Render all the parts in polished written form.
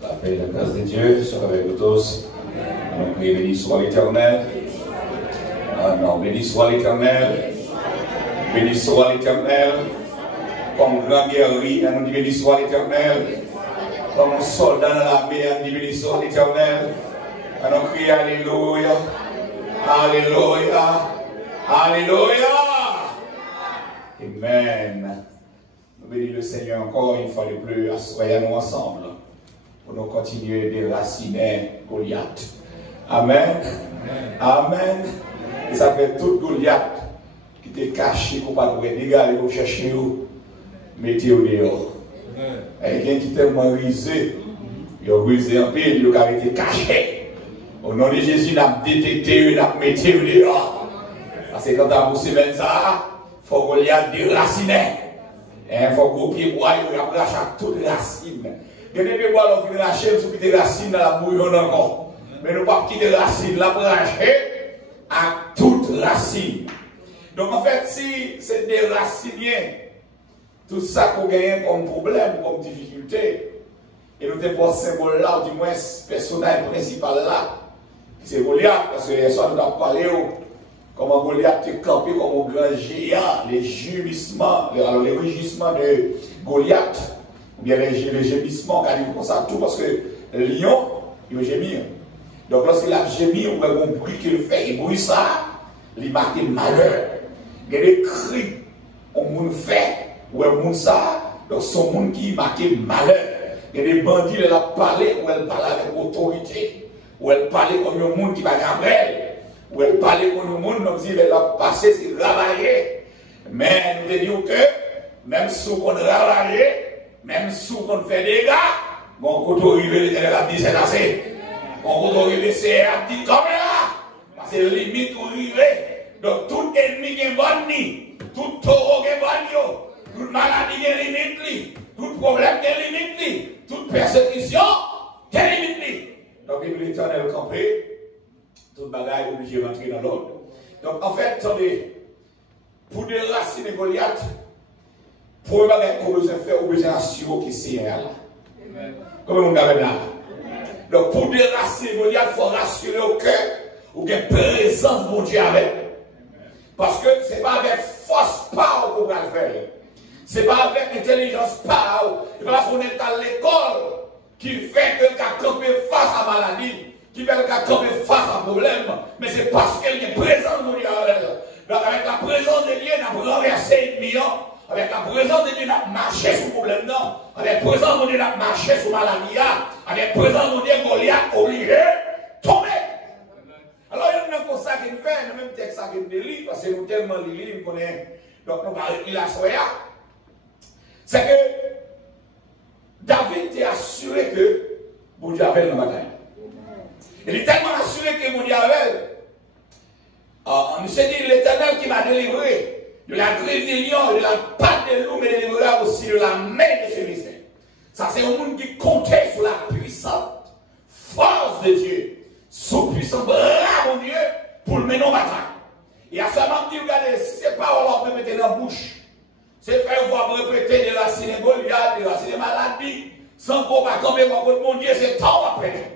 La paix et la grâce de Dieu soit avec vous tous. Donc, béni soit l'Éternel. Ah non, béni soit l'Éternel. Béni soit l'Éternel. Comme grand guerrier, on dit béni soit l'Éternel. Comme soldat dans l'armée, on dit béni soit l'Éternel. On crie Alléluia. Alléluia. Alléluia. Amen. Nous bénissons le Seigneur encore une fois de plus. Soyons-nous ensemble pour nous continuer de raciner Goliath. Amen. Amen. Et ça fait tout Goliath qui était caché pour pas trouver des gars qui chercher mettez-vous dehors. Et quelqu'un qui est tellement risé, il a risé un peu, il a été caché. Au nom de Jésus, il a détecté, il a mettez-vous dehors. Parce que quand on a semaine ça, il faut Goliath déraciner. Il faut qu'on pied bois, il a lâché toute racine. Il y a des bois qui ont lâché, sur des racines dans la bouillon encore. Mais nous ne pouvons pas quitter racine, la brancher à toute racine. Donc en fait, si c'est des racines, tout ça qu'on gagne comme problème, comme difficulté, et nous avons un symbole là, ou du moins le personnage principal là, c'est Goliath, parce que hier soir nous avons parlé comment Goliath est campé comme un grand géant, les gémissements, alors les rugissements de Goliath, ou bien les gémissements, car il comme ça tout, parce que le lion, il gémit. Donc lorsqu'il a gémi, on voit un bruit qu'il fait, il bruit ça, il marque malheur. Il y a des cris, on fait, ou un monde ça, donc son monde qui marque malheur. Il y a des bandits, elle a parlé, ou elle parle avec autorité, ou elle parle comme un monde qui va gagner. Où elle parlait pour le monde, nous dit elle a passé, c'est ravaillé. Mais nous disons que, même si on ravaille, même si on fait des dégâts, bon, quand on arrive, l'éternel a dit c'est assez. Quand on arrive, c'est a dit comme là. Parce que limite où arrive. Donc tout ennemi qui est bon, tout taureau qui est bon, toute maladie qui est limite, tout problème qui est limite, toute persécution qui est limite. Donc l'éternel a campé. Tout bagaille est obligé de rentrer dans l'ordre. Donc en fait, attendez, pour déraciner Goliath, pour le bagaille qu'on besoin faire, on besoin assurer que c'est là. Comme on a là. Donc pour déraciner Goliath, il faut rassurer au cœur ou qu'il y ait présence de Dieu avec. Parce que ce n'est pas avec force power qu'on va le faire. Ce n'est pas avec intelligence power. Ce n'est pas parce qu'on est à l'école qui fait que quelqu'un campe face à la maladie. Qui veulent tomber face à un problème, mais c'est parce qu'il est présent de Dieu. Donc avec la présence de Dieu, on a renversé une million. Avec la présence de Dieu, on a marché sur le problème. Non. Avec la présence de Dieu, on a marché sur la maladie. Avec la présence de Dieu, Goliath obligé de tomber. Alors il y a un ça qu'il fait, le même texte qu'il délit, parce que nous tellement lire, nous connaissons. Donc nous parlons de la soya. C'est que David est assuré que bon Dieu avait la bataille. Il est tellement assuré que mon diable, nous s'est dit l'Éternel qui m'a délivré de la griffe des lions, de la patte des loups, mais délivrera aussi de la main de celui-ci. Ça, c'est un monde qui comptait sur la puissante force de Dieu, sous puissant bras de Dieu, pour le mener en bataille. Et à ce moment, dit, regardez, si ces paroles on peut mettre dans la bouche, c'est faire voir répéter de la ciné Goliath, de la ciné maladie, sans qu'on va tomber dans mon Dieu, c'est temps après.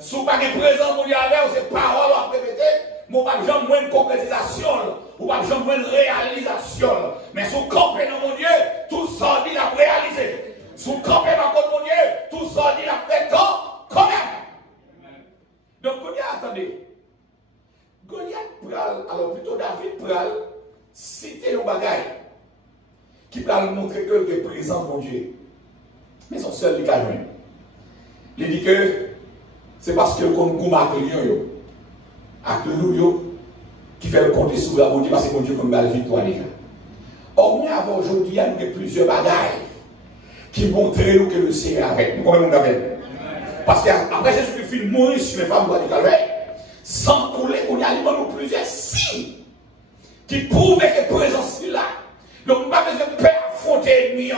Si vous n'avez pas de présence mondiale, ces paroles à répéter, vous n'avez pas besoin de concrétisation, vous n'avez pas besoin de réalisation. Mais si vous campez dans mon Dieu, tout ça dit la réaliser. Si vous campez dans mon Dieu, tout ça dit la prétend quand même. Donc, attendez. Goliath, alors plutôt David pral citer un bagage qui pral montrer que le présent mon Dieu. Mais son seul cas, il dit que c'est parce que le compte avec le lion, avec le loup, qui fait le compte sur la bonne Dieu, parce que mon Dieu comme la victoire déjà. Or, nous avons aujourd'hui, il y a plusieurs bagailles qui montrent que le Seigneur est avec nous. Combien de monde avec? Parce qu'après Jésus-Christ mourir sur les femmes de Calvaire, sans couler, on y a plusieurs signes qui prouvent que la présence est là. Donc, nous n'avons pas besoin de peur affronter l'ennemi.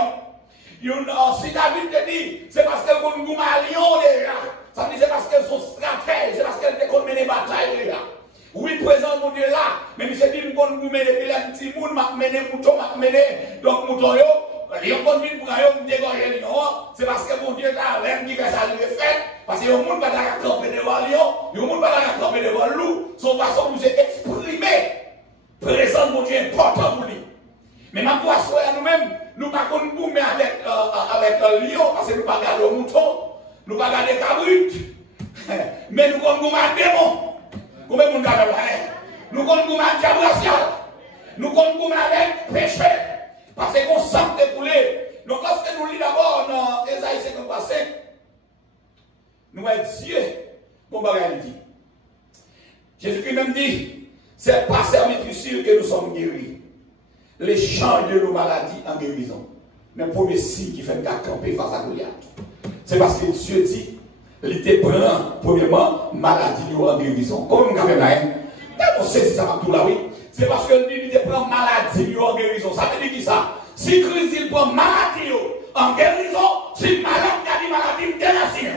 Si David te dit, c'est parce qu'elle a un lion déjà. Ça veut dire c'est parce qu'elles sont stratèges, c'est parce qu'elles déconnent mener bataille déjà. Oui, présent mon Dieu là, mais il s'est dit, nous mener des petits mouns, m'a mené mouton, m'a mené, donc mouton yo, Les gens qui viennent pour gagner, dégoyer c'est parce que mon Dieu là, l'aime qui fait ça, il fait. Parce que le monde va camper devant lion, le monde va camper devant loup, son façon nous exprimer. Présent, mon Dieu, important pour lui. Mais ma foi, à nous-mêmes, nous ne pouvons pas nous mettre avec un lion, parce que nous ne pouvons pas garder le mouton, nous ne pouvons pas garder le cabrit. Mais nous pouvons nous mettre un démon. Comment nous pouvons nous pouvons nous mettre un diable racial. Nous pouvons nous mettre un péché. Parce qu'on sent découler. Donc lorsque nous lisons d'abord dans Ésaïe 55, nous voyons Dieu, bon bagage dit. Jésus-Christ même dit, c'est par servitude que nous sommes guéris. L'échange de nos maladies en guérison. Mais le premier signe qui fait nous camper face à Goliath. C'est parce que Dieu dit, il te prend, premièrement, maladie en guérison. Comment nous avons fait sait ça va tout là, oui. C'est parce que lui, il prend maladie en guérison. Ça veut dire qui ça? Si Christ il prend maladie en guérison, si malade a dit maladie, il est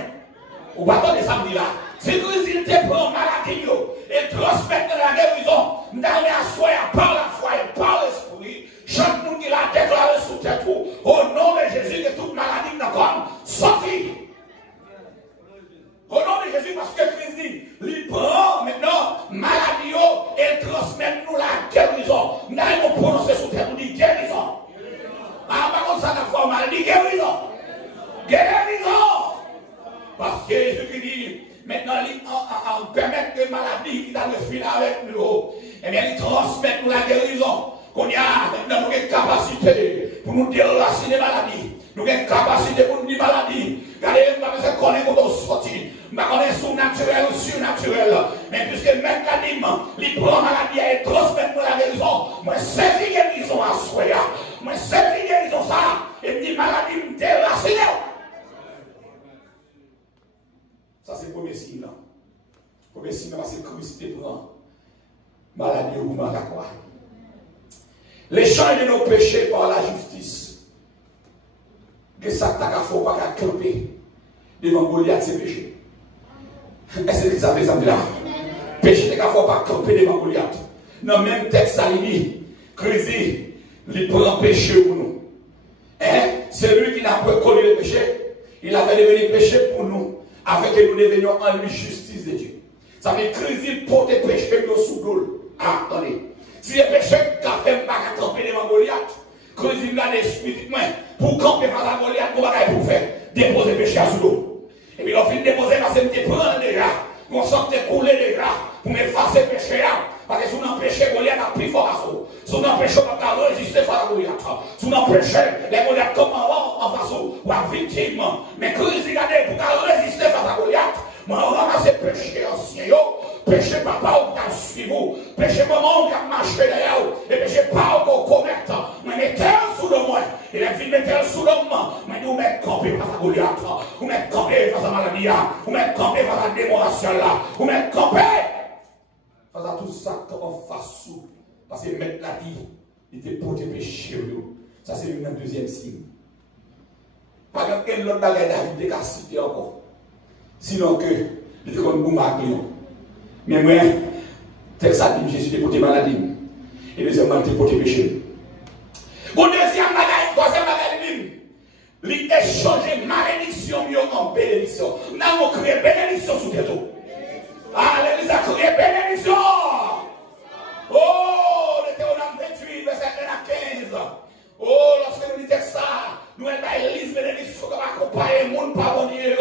ou pas attendez ça me dit là. Si Christ il te prend maladie et transmet la guérison, nous allons asseoir par la foi et par l'esprit. Chaque monde qui l'a déclaré sous tête au nom de Jésus que toute maladie n'a comme sorti. Au nom de Jésus, parce que Christ dit, il prend maintenant maladie et transmet nous la guérison. Nous allons prononcer sous tête, nous dit guérison. Ah, par contre, ça n'a pas maladie, guérison. Guérison. Parce que Jésus dit, maintenant, il permet que maladie qui a le fil avec nous, eh bien, il transmet nous la guérison. Qu'on y a maintenant une capacité pour nous déraciner maladie. Nous avons une capacité pour nous dire maladie. Regardez, nous avons connaître comment sortir. Nous avons surnaturel ou surnaturel. Mais puisque même l'anime, il prend maladie et transmet nous la guérison. Moi, c'est une guérison à soi. Moi, c'est une guérison ça. Et me dit maladie, me déraciner. Ça, c'est le premier signe. Le premier signe, c'est que Christ te prend maladie ou mal à quoi. L'échange de nos péchés par la justice. Que ça t'a fait pas camper devant Goliath, c'est péché. Est-ce que ça fait ça là? Péché n'est qu'à faut pas camper devant Goliath. Dans le même texte, ça dit, Christ dit, il prend péché pour nous. Hein? C'est lui qui n'a pas connu le péché. Il a fait devenir péché pour nous, afin que nous devenions en lui justice de Dieu. Ça veut dire que Christ porte péché nous sous l'eau. Ah, attendez. Si le péché qui a fait pas camper devant Goliath, Christ il a l'esprit pour camper devant la Goliath, nous allons pour faire déposer le péché à sous l'eau. Et puis l'on finit de déposer parce que nous prenons déjà, nous sommes couler déjà pour m'effacer le péché là. Parce que si nous péché, Goliath a pris fort à soi. Si nous péché, on va résister face à Goliath. Si nous péché, les Goliath comme en face ou à victime. Mais Christ il a dit pour résister face à Goliath. Moi, on ramasse le péché ancien, péché papa ou qui suivre, péché maman qui a marché derrière, et péché pas ou qui commettre. Mais mettez-le sous le moi, et les filles mettez-le sous le moi. Mais nous mettons campé face à Goliath, vous mettez campé face à la maladie, vous mettez campé face à la démolation là, vous mettez campé face à tout ça en face sous. Parce que mettre la vie, il était pour tes péchés. Ça, c'est le deuxième signe. Pas qu'un autre bagage David est cité encore. Sinon que, il est comme un client. Mais moi, tel ça dit, Jésus est pour tes maladies. Et deuxièmement, il est pour tes péchés. Pour deuxième bagage, troisième bagage, il a changé malédiction en bénédiction. Nous avons créé bénédiction sous tes tours. Ah, l'Église a créé bénédiction. Oh, Deutéronome 28, verset 1 à 15. Oh, lorsque nous disons ça, nous avons l'Église bénédiction qui va accompagner le monde par Dieu.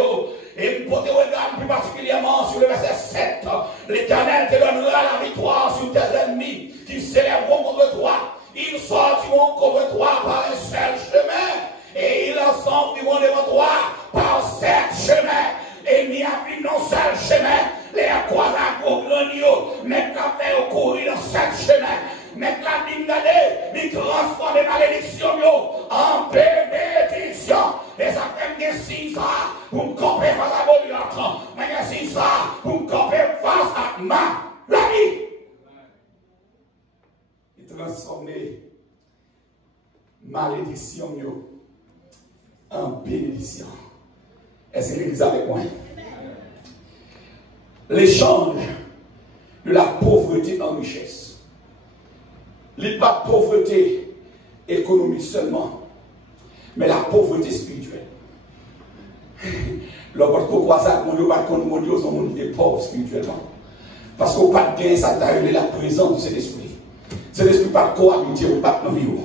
Et nous portons regard plus particulièrement sur le verset 7. L'Éternel te donnera la victoire sur tes ennemis qui s'élèveront contre toi. Ils sortiront contre toi par un seul chemin. Et ils s'enfuiront devant toi par 7 chemins. Et il n'y a plus non seul chemin. Les croisades au granio, mettre la paix au courir dans 7 chemins. Mettre la ligne d'aller, ils transforment les malédictions en bénédiction. Et ça fait que si ça, pour me camper face à Goliath, mais si ça, pour me camper face à ma vie. Il transforme malédiction en bénédiction. Est-ce que l'Église avec moi? L'échange de la pauvreté en richesse. Il n'y a pas de pauvreté économique seulement, mais la pauvreté spirituelle. Lorsque vous croyez ça, mon Dieu, pas contre mon Dieu, sont des pauvres spirituellement. Parce qu'on pas de gain, ça t'a révélé la présence de cet esprit. Cet esprit pas de cohabiter ou pas de vivre.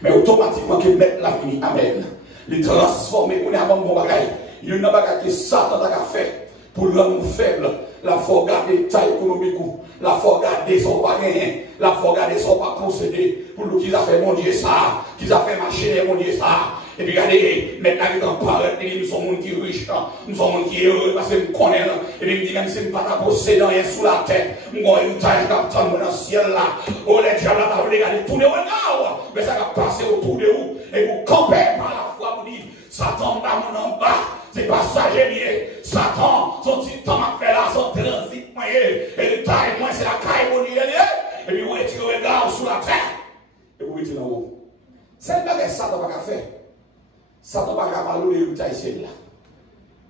Mais automatiquement, qu'il mette la vie, amen. Les transformer, on est avant mon bagage. Il y a une bagage que Satan a fait pour le rendre faible. La faut garder taille économique, la faut garder son pas gagner, la faut garder son pas procéder. Pour nous qu'ils a fait mon Dieu ça, qu'ils a fait marcher mon Dieu ça. Et puis regardez, maintenant ils en parlent, nous sommes monde qui riche, nous sommes monde qui est heureux parce que nous connaissons. Et puis ils disent même si nous ne pas posséder rien sous la tête, nous avons une taille qui dans le ciel là. Oh les diables là, vous regardez tous les regards, mais ça va passer autour de vous. Et vous campez par la foi, vous dites, Satan va en bas. C'est passager lié. Satan, son petit temps à faire là, son transit moyen. Et le taille, moi, c'est la caille au lié. Et puis vous retirez le regard sous la terre. Et vous retirez en haut. C'est le bagage Satan va faire. Satan va faire parler de l'héritage ici là.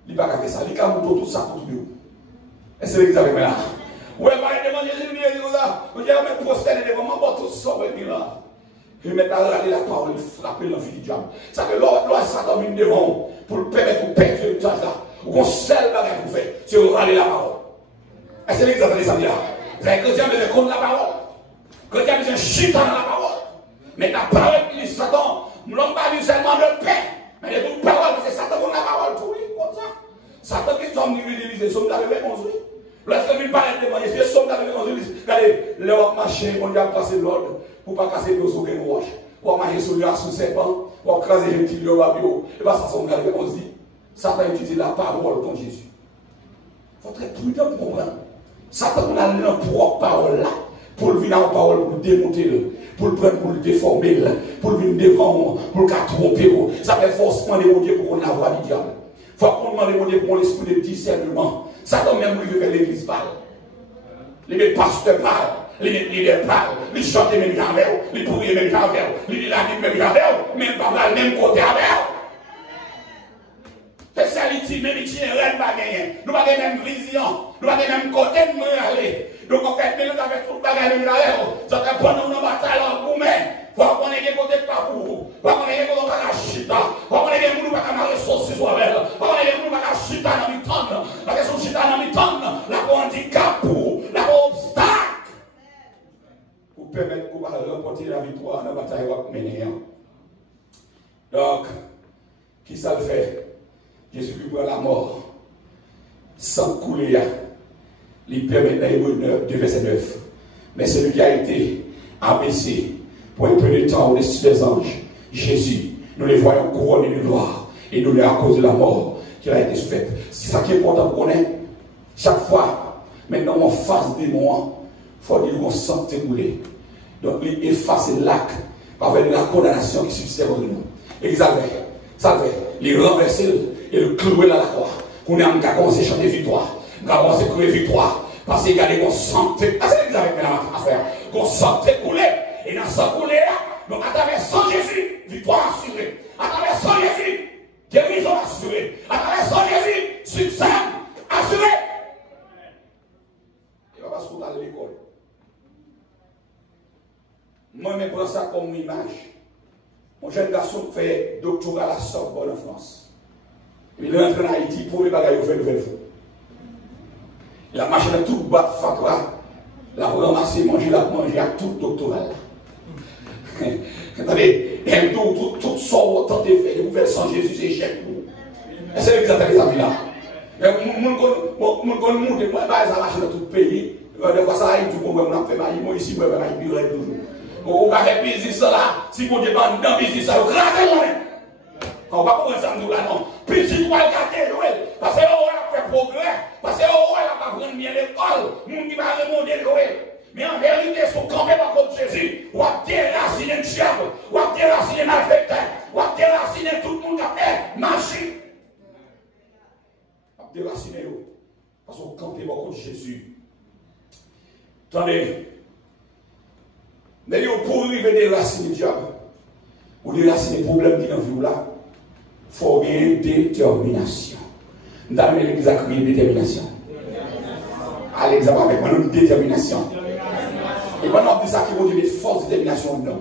Il va faire ça. Il va faire tout ça pour tout le monde. Et c'est ce que vous avez là. Vous allez demander Jésus, vous allez dire, vous allez prosterner devant moi, tout ça, vous allez là. Et maintenant, regardez la parole, frapper l'envie du diable. Ça fait l'autre, Satan vient devant pour le permettre de perdre le temps là. Ou qu'on seul bagage pour faire, c'est regarder la parole. Et c'est l'exemple de ça là. Les chrétiens besoin de la parole. Les chrétiens besoin de chuter dans la parole. Mais la parole qui dit Satan, nous n'avons pas vu seulement le pain. Mais il y a toute parole, c'est Satan qui a la parole pour lui, comme ça. Satan qui est en niveau de l'Église, somme d'arriver mon Dieu. Lorsque vous parlez de moi, c'est somme d'arriver mon Dieu. Regardez, le marché, mon Dieu a passé l'ordre pour ne pas casser nos os et nos roches. Ou marcher sur lui sous serpent, ou craser les petits lieux à bio. Et bien, ça, on regarde, on se dit, Satan utilise la parole contre Jésus. Il faut être prudent pour comprendre. Satan a la propre parole là, pour le venir en parole, pour le démonter, pour le prendre, pour le déformer, pour le venir devant, pour le tromper. Ça fait forcément demander pour qu'on la voie du diable. Il faut qu'on demande pour l'esprit de discernement. Satan même lui veut l'église parle. Les pasteurs parlent. Les leaders parlent, les chantent même avec eux, les prient même avec eux, les lisent la Bible même avec eux, même pas le même côté avec eux. C'est ça même itinéraire, nous pas gagner. Nous pas même vision, nous pas même côté de nous aller. Donc on fait nous avec tout le bagage de avec eux. Ça fait prendre une bataille en gourmet. Faut qu'on ait des côtés de parcours, faut qu'on ait des côtés de chita, faut qu'on ait des gens qui pas ressources sur elle, faut qu'on ait des gens qui pas chita dans le temps, la question chita dans le temps, la handicap pour, la obstacle. Pour permettre de remporter la victoire dans la bataille menée. Donc, qui ça le fait? Jésus-Christ prend la mort sans couler. Il permet dans Hébreux 2, verset 9. Mais celui qui a été abaissé pour un peu de temps au-dessus des anges, Jésus, nous les voyons couronnés de gloire et nous les à cause de la mort qui a été faite. C'est ça qui est important pour nous. Chaque fois, maintenant, on face des moments, il faut dire qu'on sent écouler. Donc, il efface l'acte avec la condamnation qui subsiste contre nous. Et ça fait, il renverser et le clouer dans la croix. Qu'on a commencé à chanter victoire. On a commencé à crier victoire. Parce qu'il y a des qu'on sentait. Ah, c'est l'examen qu'on sentait couler. Et dans ce couler là, donc à travers son Jésus, victoire assurée. À travers son Jésus, guérison assurée. À travers son Jésus, succès assuré. Il va pas se retourner à l'école. Moi, je prends ça comme une image. Mon jeune garçon fait doctorat à la Sorbonne en France. Il est rentré en Haïti pour les bagages au fait de faire. Il a marché dans tout le bas de Fatra. Il a ramassé, mangé, il a mangé à tout le doctorat. Attendez, tout sort autant de fait, vous faites sans Jésus, c'est échec. C'est exactement ça qui est là. Mon qu'on monte, moi, ça marche dans tout le pays. De fois, ça arrive, tout le monde, on fait maille, moi ici, moi, je vais toujours. On va faire business là, si vous êtes dans le business, vous grâce moi. On va pas ça nous là, non. Petit doit garder, parce que on a fait progrès, parce que on a pas prendre bien l'école, moun qui va remonter Noël. Mais en vérité, si vous campez par contre Jésus, vous avez déraciner le diable, vous avez déraciner le malfaiteur, vous avez déraciner tout le monde qui a fait marcher. Vous avez déraciner eux, parce que vous campez par contre Jésus. Attendez. Mais pour arriver à déraciner le diable, ou déraciner les problèmes qui sont dans la vie, il faut avoir une détermination. Nous avons l'exact une détermination. Allez, l'examen avec moi, une détermination. Et maintenant, on dit ça qui vont dire des forces de détermination. Non.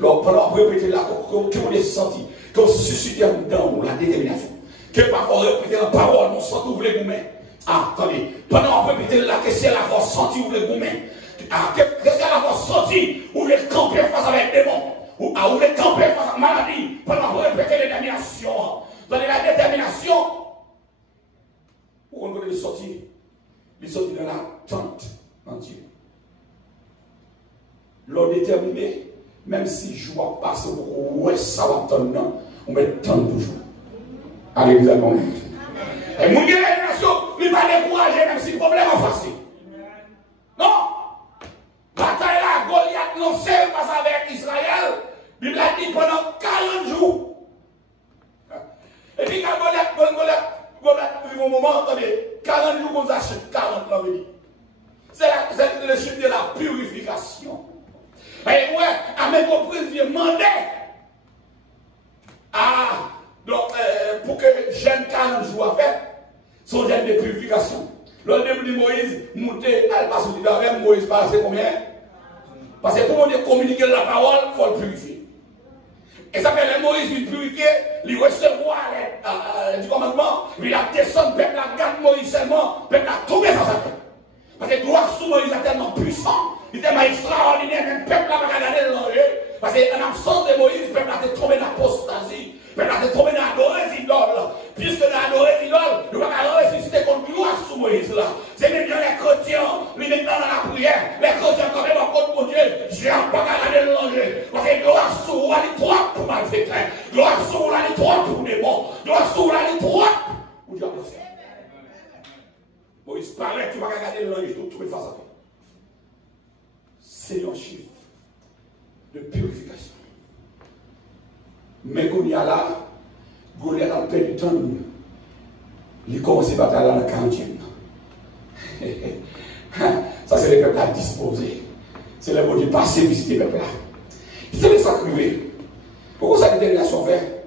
Alors, pendant répéter là, que vous avez senti, que suscitez dans la détermination. Que parfois répéter la parole, on sent ouvrir les gourmets. Ah, attendez, pendant qu'on répète là, que c'est la force sentie ouvrir les gourmets. Ah, que c'est la force sentie ouvrir les camper face avec les démons. Ou à ouvrir les camper face à la maladie. Pendant qu'on répète les déterminations. Dans la détermination, où on veut les sortir de la tente en Dieu. L'on déterminé, même si je vois passer, ouais, ça va attendre, on met le temps toujours. Alléluia. Et mon détermination, il va décourager même si le problème est facile. Non! Bataille là, Goliath non seul face avec Israël, il l'a dit pendant 40 jours. Et puis quand Goliath, au moment, attendez, 40 jours qu'on achète, 40 ans, c'est le chiffre de la purification. Et ouais, à mes reprises, j'ai demandé pour que j'aime 40 jours à faire, son gène de purification. Le début de Moïse, monter à passer du barème, Moïse passait combien? Parce que pour communiquer la parole, il faut le purifier. Et ça fait que Moïse lui purifier, lui recevoir du commandement, lui a descendu, peuple la garde Moïse seulement, peuple a tombé dans sa tête. Parce que gloire sous Moïse est tellement puissant, il est tellement extraordinaire, même peuple n'a pas regardé le danger. Parce qu'en absence de Moïse, le peuple a été tombé dans l'apostasie. Le peuple a été tombé dans l'adorer les idoles. Puisque dans l'adorer les idoles, il ne va pas résister contre gloire sous Moïse là. C'est même bien les chrétiens, lui maintenant dans la prière, les chrétiens quand même contre mon Dieu, je n'ai pas regardé le danger. Parce que gloire sous, on a dit trop pour malfaiteurs. Gloire sous, on a dit trop pour démons. Gloire sous, on a dit trop pour diable. Moïse paraît, tu vas regarder le danger, tout est face à toi. C'est un chiffre de purification. Mais qu'on y a là, Goliath a perdu du temps. Il commence à bataille dans la 40e. Ça, c'est les peuples à disposer. C'est le mot du passé visiter les peuples là. C'est ça qui arrive. Pourquoi ça détermination fait?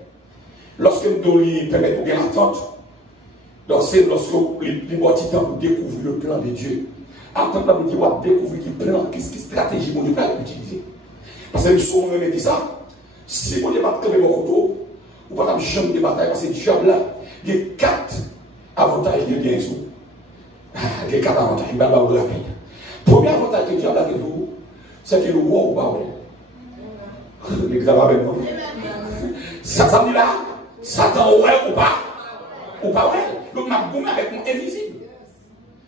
Lorsque nous permet pour bien l'entente, c'est lorsque les bâtis pour découvrir le plan de Dieu. Après, nous devons découvrir le plan, qu'est-ce que stratégie mon Dieu va utiliser. Parce que nous sommes dit ça. Si vous ne pas tomber mon couteau, vous ne pouvez pas jamais de bataille parce que le diable là, il y a 4 avantages de bien sous. Il y a 4 avantages, il va vous rappeler. Premier avantage que le diable a de vous, c'est que le roi ou pas. L'examen avec moi. Ça dit là, Satan ouais ou pas. Ou pas ouais. Donc, je vais avec mon invisible.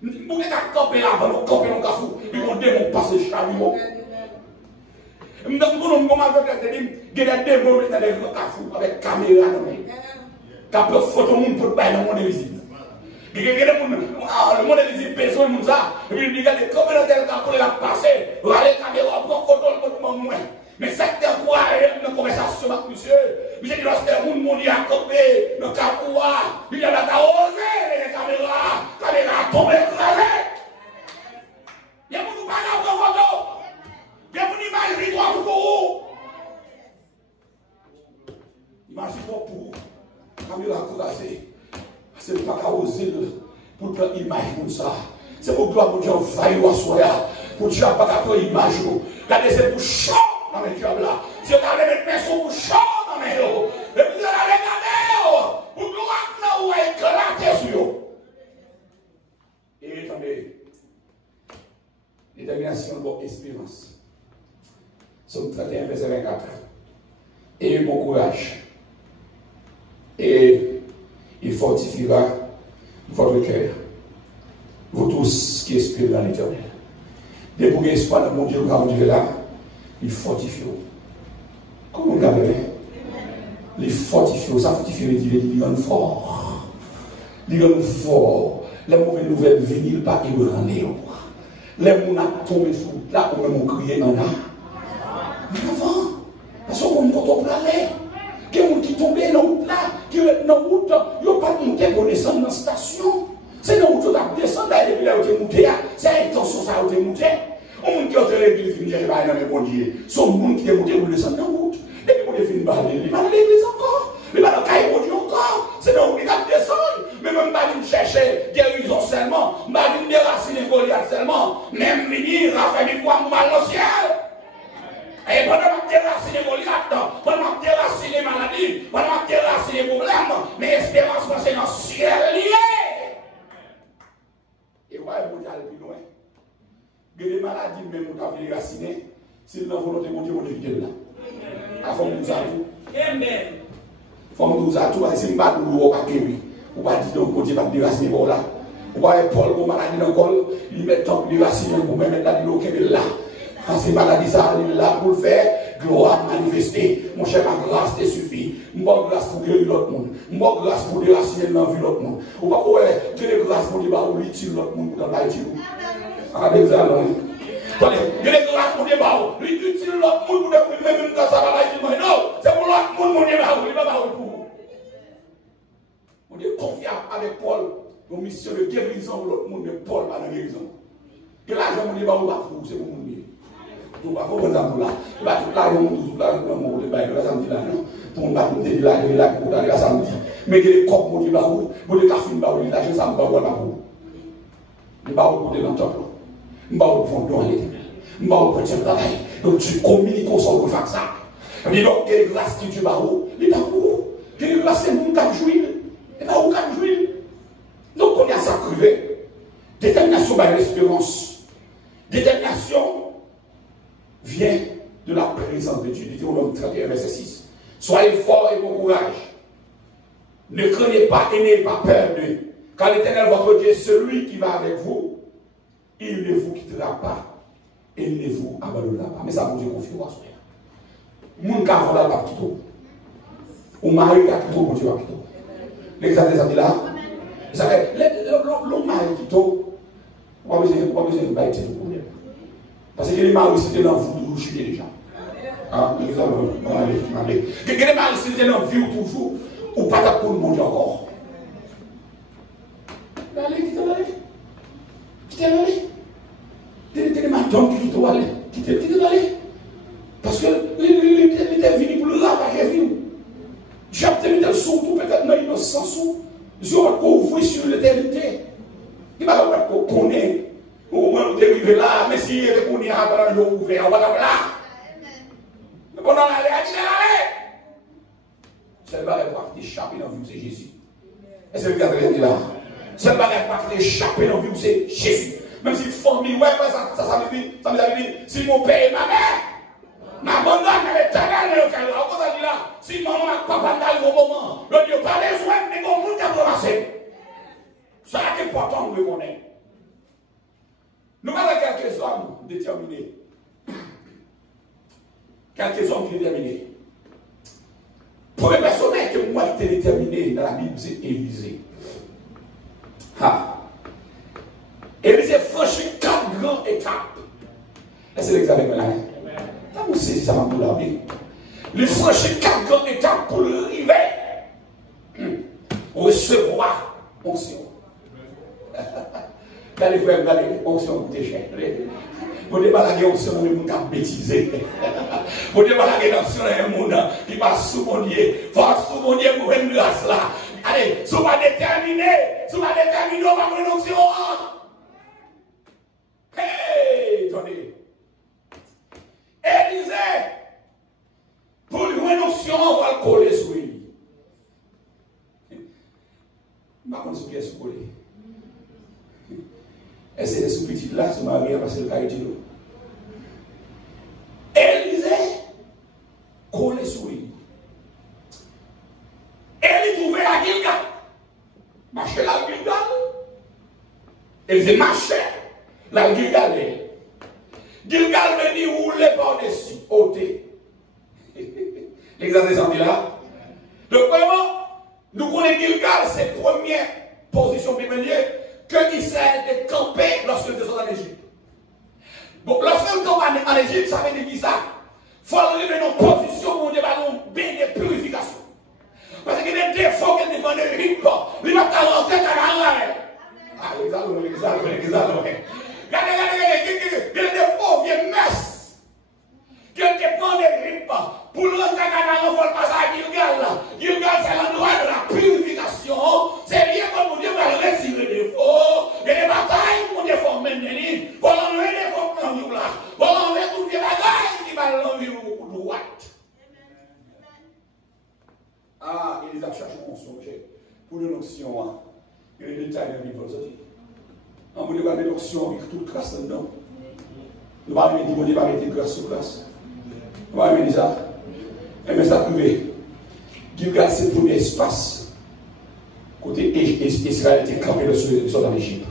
Vous pouvez camper là, vous pouvez camper dans le cafou, puis vous démon passer chalumeau. Nous avons avec des démons dans le cafou avec caméra. Quand on photo monde pour pas dans le monde invisible. Le monde invisible besoin de ça. Et puis il dit comment dans tel cafou il a passé, aller caméra pour photo le monde moins. Mais ça te encourage dans la conversation avec monsieur. Monsieur dit lorsque le monde y a campé dans le cafou, il y a la osé les caméras tombent écrasées. Il y a mon pas là pour photo. Il y a mon image qui doit pour vous. Imagine pour vous. Caméra couragée. C'est pas qu'à oser pour prendre image comme ça. C'est pour gloire pour Dieu faille ou soya. Pour Dieu pas qu'à prendre image. Regardez c'est pour chaud dans les diables là. Si vous avez des personnes pour chaud dans les eaux. Et puis vous allez regarder pour gloire ou éclater sur eux. Et attendez. Détermination de bonne espérance. Somme 31, verset 24. Ayez bon courage. Et il fortifiera votre cœur. Vous tous qui espérez dans l'éternel. Dès que vous avez espoir dans mon Dieu, quand vous là, il fortifie. Comment vous avez il fortifie. Ça fortifie les divins, il rend fort. Il rend fort. Les mauvaises nouvelles viennent, il pas ébranler. Les gens tombent sur là où même on crie en a. Mais avant, parce qu'on peut pas aller. Il y a des gens qui tombent dans la route là, qui sont dans la route, ils n'ont pas monté pour descendre dans la station. C'est dans la route qui descend là, et puis là où tu es monté, c'est l'intention ça où tu es monté. On monte qui ont l'église, je ne sais pas, mais bon Dieu. Son monde qui est monté pour descendre dans la route. Et puis on est fini par aller, il va dans l'église encore. Il va dans le cahier pour Dieu encore. C'est dans la route qui descend. Mais même pas venir chercher guérison seulement, pas venir déraciner Goliath seulement, même venir à faire du poids mal au ciel. Et pendant que je déracine Goliath, pendant que je déracine les maladies, dit, on a terrassé les problèmes, mais l'espérance, c'est dans le ciel lié. Et voilà, vous allez plus loin. Il y a des maladies, même vous avez déraciné, c'est dans la volonté de Dieu, on est là. Il faut nous avouer. Amen. Il faut nous avouer, si nous ne pas nous pas guérir, on va dire donc, Dieu va déraciner pour là. On va aller Paul pour maladie dans le col, il met tant de déraciner pour mettre la dilo qui est là. Quand c'est maladie, ça, il est là pour le faire, gloire manifester. Mon cher, ma grâce te suffit. Mon grâce pour guérir l'autre monde. Mon grâce pour déraciner dans la vie de l'autre monde. On va pouvoir donner grâce pour dire, où l'utile l'autre monde pour dans la vie. Avec ça, attendez, donner grâce pour dire, où l'utile l'autre monde pour même dans sa vie. Non, c'est pour l'autre monde, mon Dieu, il va pas pour vous. On est confiant avec Paul, nos missions de guérison pour l'autre monde, mais Paul pas de guérison. Que l'argent, mon Dieu, va pour vous, c'est pour mon Dieu. Vous ne pouvez pas vous là. Vous ne pouvez pas vous là. Vous ne pouvez pas samedi là. Vous ne pouvez pas vous là. Vous ne pouvez pas samedi. Mais il y a des copes, vous ne pouvez pas vous. Vous ne pouvez pas vous là. Je ne sais pas vous. Vous ne pouvez pas vous dans le temple. Vous ne pouvez pas vous prendre dans l'éternel. Vous ne pouvez pas vous prendre dans le travail. Donc tu communiques ensemble pour faire ça. Et donc, quelle grâce que tu vas où? Il n'est pas où? Quelle grâce c'est vous qui jouir? Il n'est pas où qui jouir? Donc on est à ça crever. Détermination par l'espérance. Détermination vient de la présence de Dieu. Deutéronome 31, verset 6. Soyez forts et bon courage. Ne craignez pas et n'ayez pas peur d'eux. Car l'Éternel, votre Dieu, celui qui va avec vous, il ne vous quittera pas et il ne vous abandonnera pas. Mais ça, vous Dieu confie au frère. Moun ka vola pas quitter. Ou mari ka quitter, mon Dieu va quitter. L'exemple ça dit là. Ça fait le mari quitte. On va besoin de bailler tout problème. Parce que les maris, c'était dans vous toujours chuter déjà. Ah, l'exemple, allez. Que les maris, c'était dans vous toujours, ou pas pour le monde encore. Allez, quittez-le. Quittez les madons qui quittent, allez. Quittez-le. Parce que il était venu pour le ravager, vous. Dieu a peut-être surtout, peut-être dans l'innocence, Dieu va ouvrir sur l'éternité. Il va pas connaître. Au moins, vous arrivez là, mais si vous n'y avez pas un jour ouvert, on va là. Mais pendant la réalité, c'est le bagage pour échapper dans la vie, c'est Jésus. Et c'est le cas de là. C'est le bagage pour échapper dans la vie, c'est Jésus. Même si famille, ouais, ça veut dire, si mon père et ma mère, m'abandonnent à l'éternel, si maman et papa n'arrivent au moment, le Dieu pas besoin de nous, monde qui a commencé. C'est important de le connaître. Nous avons quelques hommes déterminés. Quelques hommes déterminés. Pour les personnes que moi qui étais déterminé dans la Bible, c'est Élisée. Élisée franchit 4 grandes étapes. Est-ce que l'examen là? Vous savez, ça va vous laver. Il franchit 4 grandes étapes pour le arriver. Recevoir onction. Allez, frère, allez, onction coûte cher. Vous ne pas la onction de monde qui a bêtisé. Vous ne pas la onction de monde qui passe sous mon Dieu. Force sous mon Dieu pour une grâce là. Allez, si vous pas déterminé, on va prendre une onction. Hey, attendez. Élisée, pour lui une onction, on va le coller sur lui. Je ne sais pas ce qui est sous coller. Et c'est ce petit là, c'est Marie, parce que le cas est dit. Élisée, collé sur lui. Elle trouvait à Gilgal. Marcher là, Gilgal. Élisée marchait là, Gilgal. Gilgal venait rouler par-dessus, ôter. L'exemple est là. Donc, vraiment, nous connaissons Gilgal, c'est la première position biblique que Israël était campé lorsque il descend en Égypte. Donc, lorsque il tombe en Égypte, ça veut dire ça. Il faut arriver dans une position où on a un bain de purification. Parce qu'il y a des défauts qui dépendent de l'Égypte. Il va pas rentrer dans la main. Ah, l'exemple. Regardez, il y a des défauts, il y a des messes qui dépendent de l'Égypte. Pour le rentrer dans la main, il faut passer à Gilgal. Gilgal, c'est l'endroit de la purification. C'est bien comme Dieu va retirer les défauts. Il y a des batailles pour des défauts maintenant. Pour enlever les défauts dans nous là. Pour enlever toutes les bagailles qui vont l'enlever au droite. pour l'onction, il y a des détails dans la vie de votre vie. On ne peut pas mettre l'onction avec toute grâce dedans. Nous ne pouvons pas dire que Dieu va mettre grâce sur grâce. Nous ne pouvons pas dire ça. Et bien ça privé. Gilgal, c'est le premier espace. Côté Israël était campé le sol en Égypte.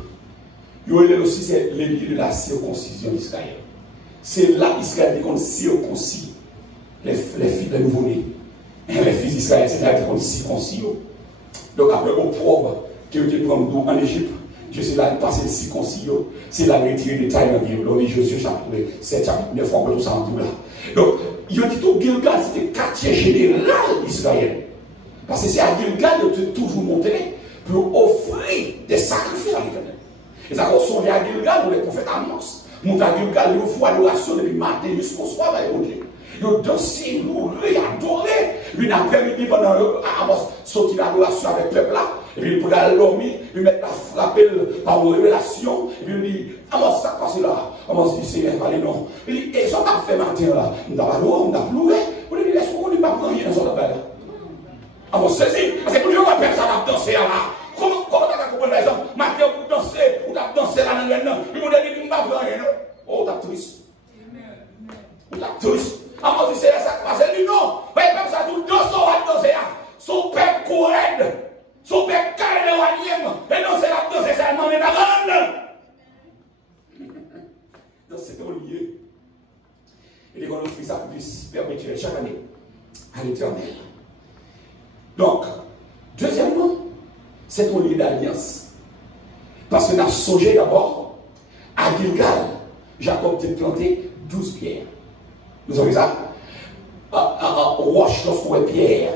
Yoel aussi, c'est le lieu de la circoncision d'Israël. C'est là qu'Israël est circoncis les filles, les nouveau-nés. Les fils d'Israël, c'est là qu'ils sont circoncis. Donc après, au propre, qui ont été pris en Égypte, Dieu c'est là de passer le circoncis. C'est là de retirer des tailles dans la Bible. L'on Josué chapitre 7, chapitre 9, on peut tout ça en tout là. Donc, il a dit tout Gilgal, c'était le quartier général d'Israël. Parce que c'est à Gilgal qu'il a toujours monté pour offrir des sacrifices à l'Éternel. Et ça correspond à Gilgal, où les prophètes annoncent. Monte à Gilgal, ils font adoration depuis le matin jusqu'au soir, ils ont dansé, ils ont adoré. Puis l'après-midi, pendant Amos sorti l'adoration avec le peuple là, et puis il peut dormir, puis mettre la frapper par une révélation, et puis il dit, Amos, ça passe là. Amos dit, Seigneur, allez non. Il dit, et ça m'a fait matin là, on a loué, on a pleuré. On dit, laisse-moi, on ne va pas prendre rien dans son appel là. Amos saisi, parce que pour lui, on va faire ça, on va danser là. Comment tu as compris par exemple, matin pour danser, ou tu as dansé là dans le nom, puis on a dit, on ne va pas prendre rien non. Oh, t'as triste. Ou t'as triste. Amos dit, c'est ça qui passe. Il dit, non, mais comme ça, tout danse, on va danser là. Son peuple courait. Son peuple carré de l'anième. Et non, c'est la danse, c'est ça, il la grande. Donc, c'est un lieu. Il est qu'on offre sa puce perpétuelle chaque année à l'Éternel. Donc, deuxièmement, c'est un lieu d'alliance. Parce qu'on a songé d'abord à Gilgal. Jacob a planté 12 pierres. Vous savez ça? Roche, lorsqu'on est pierre,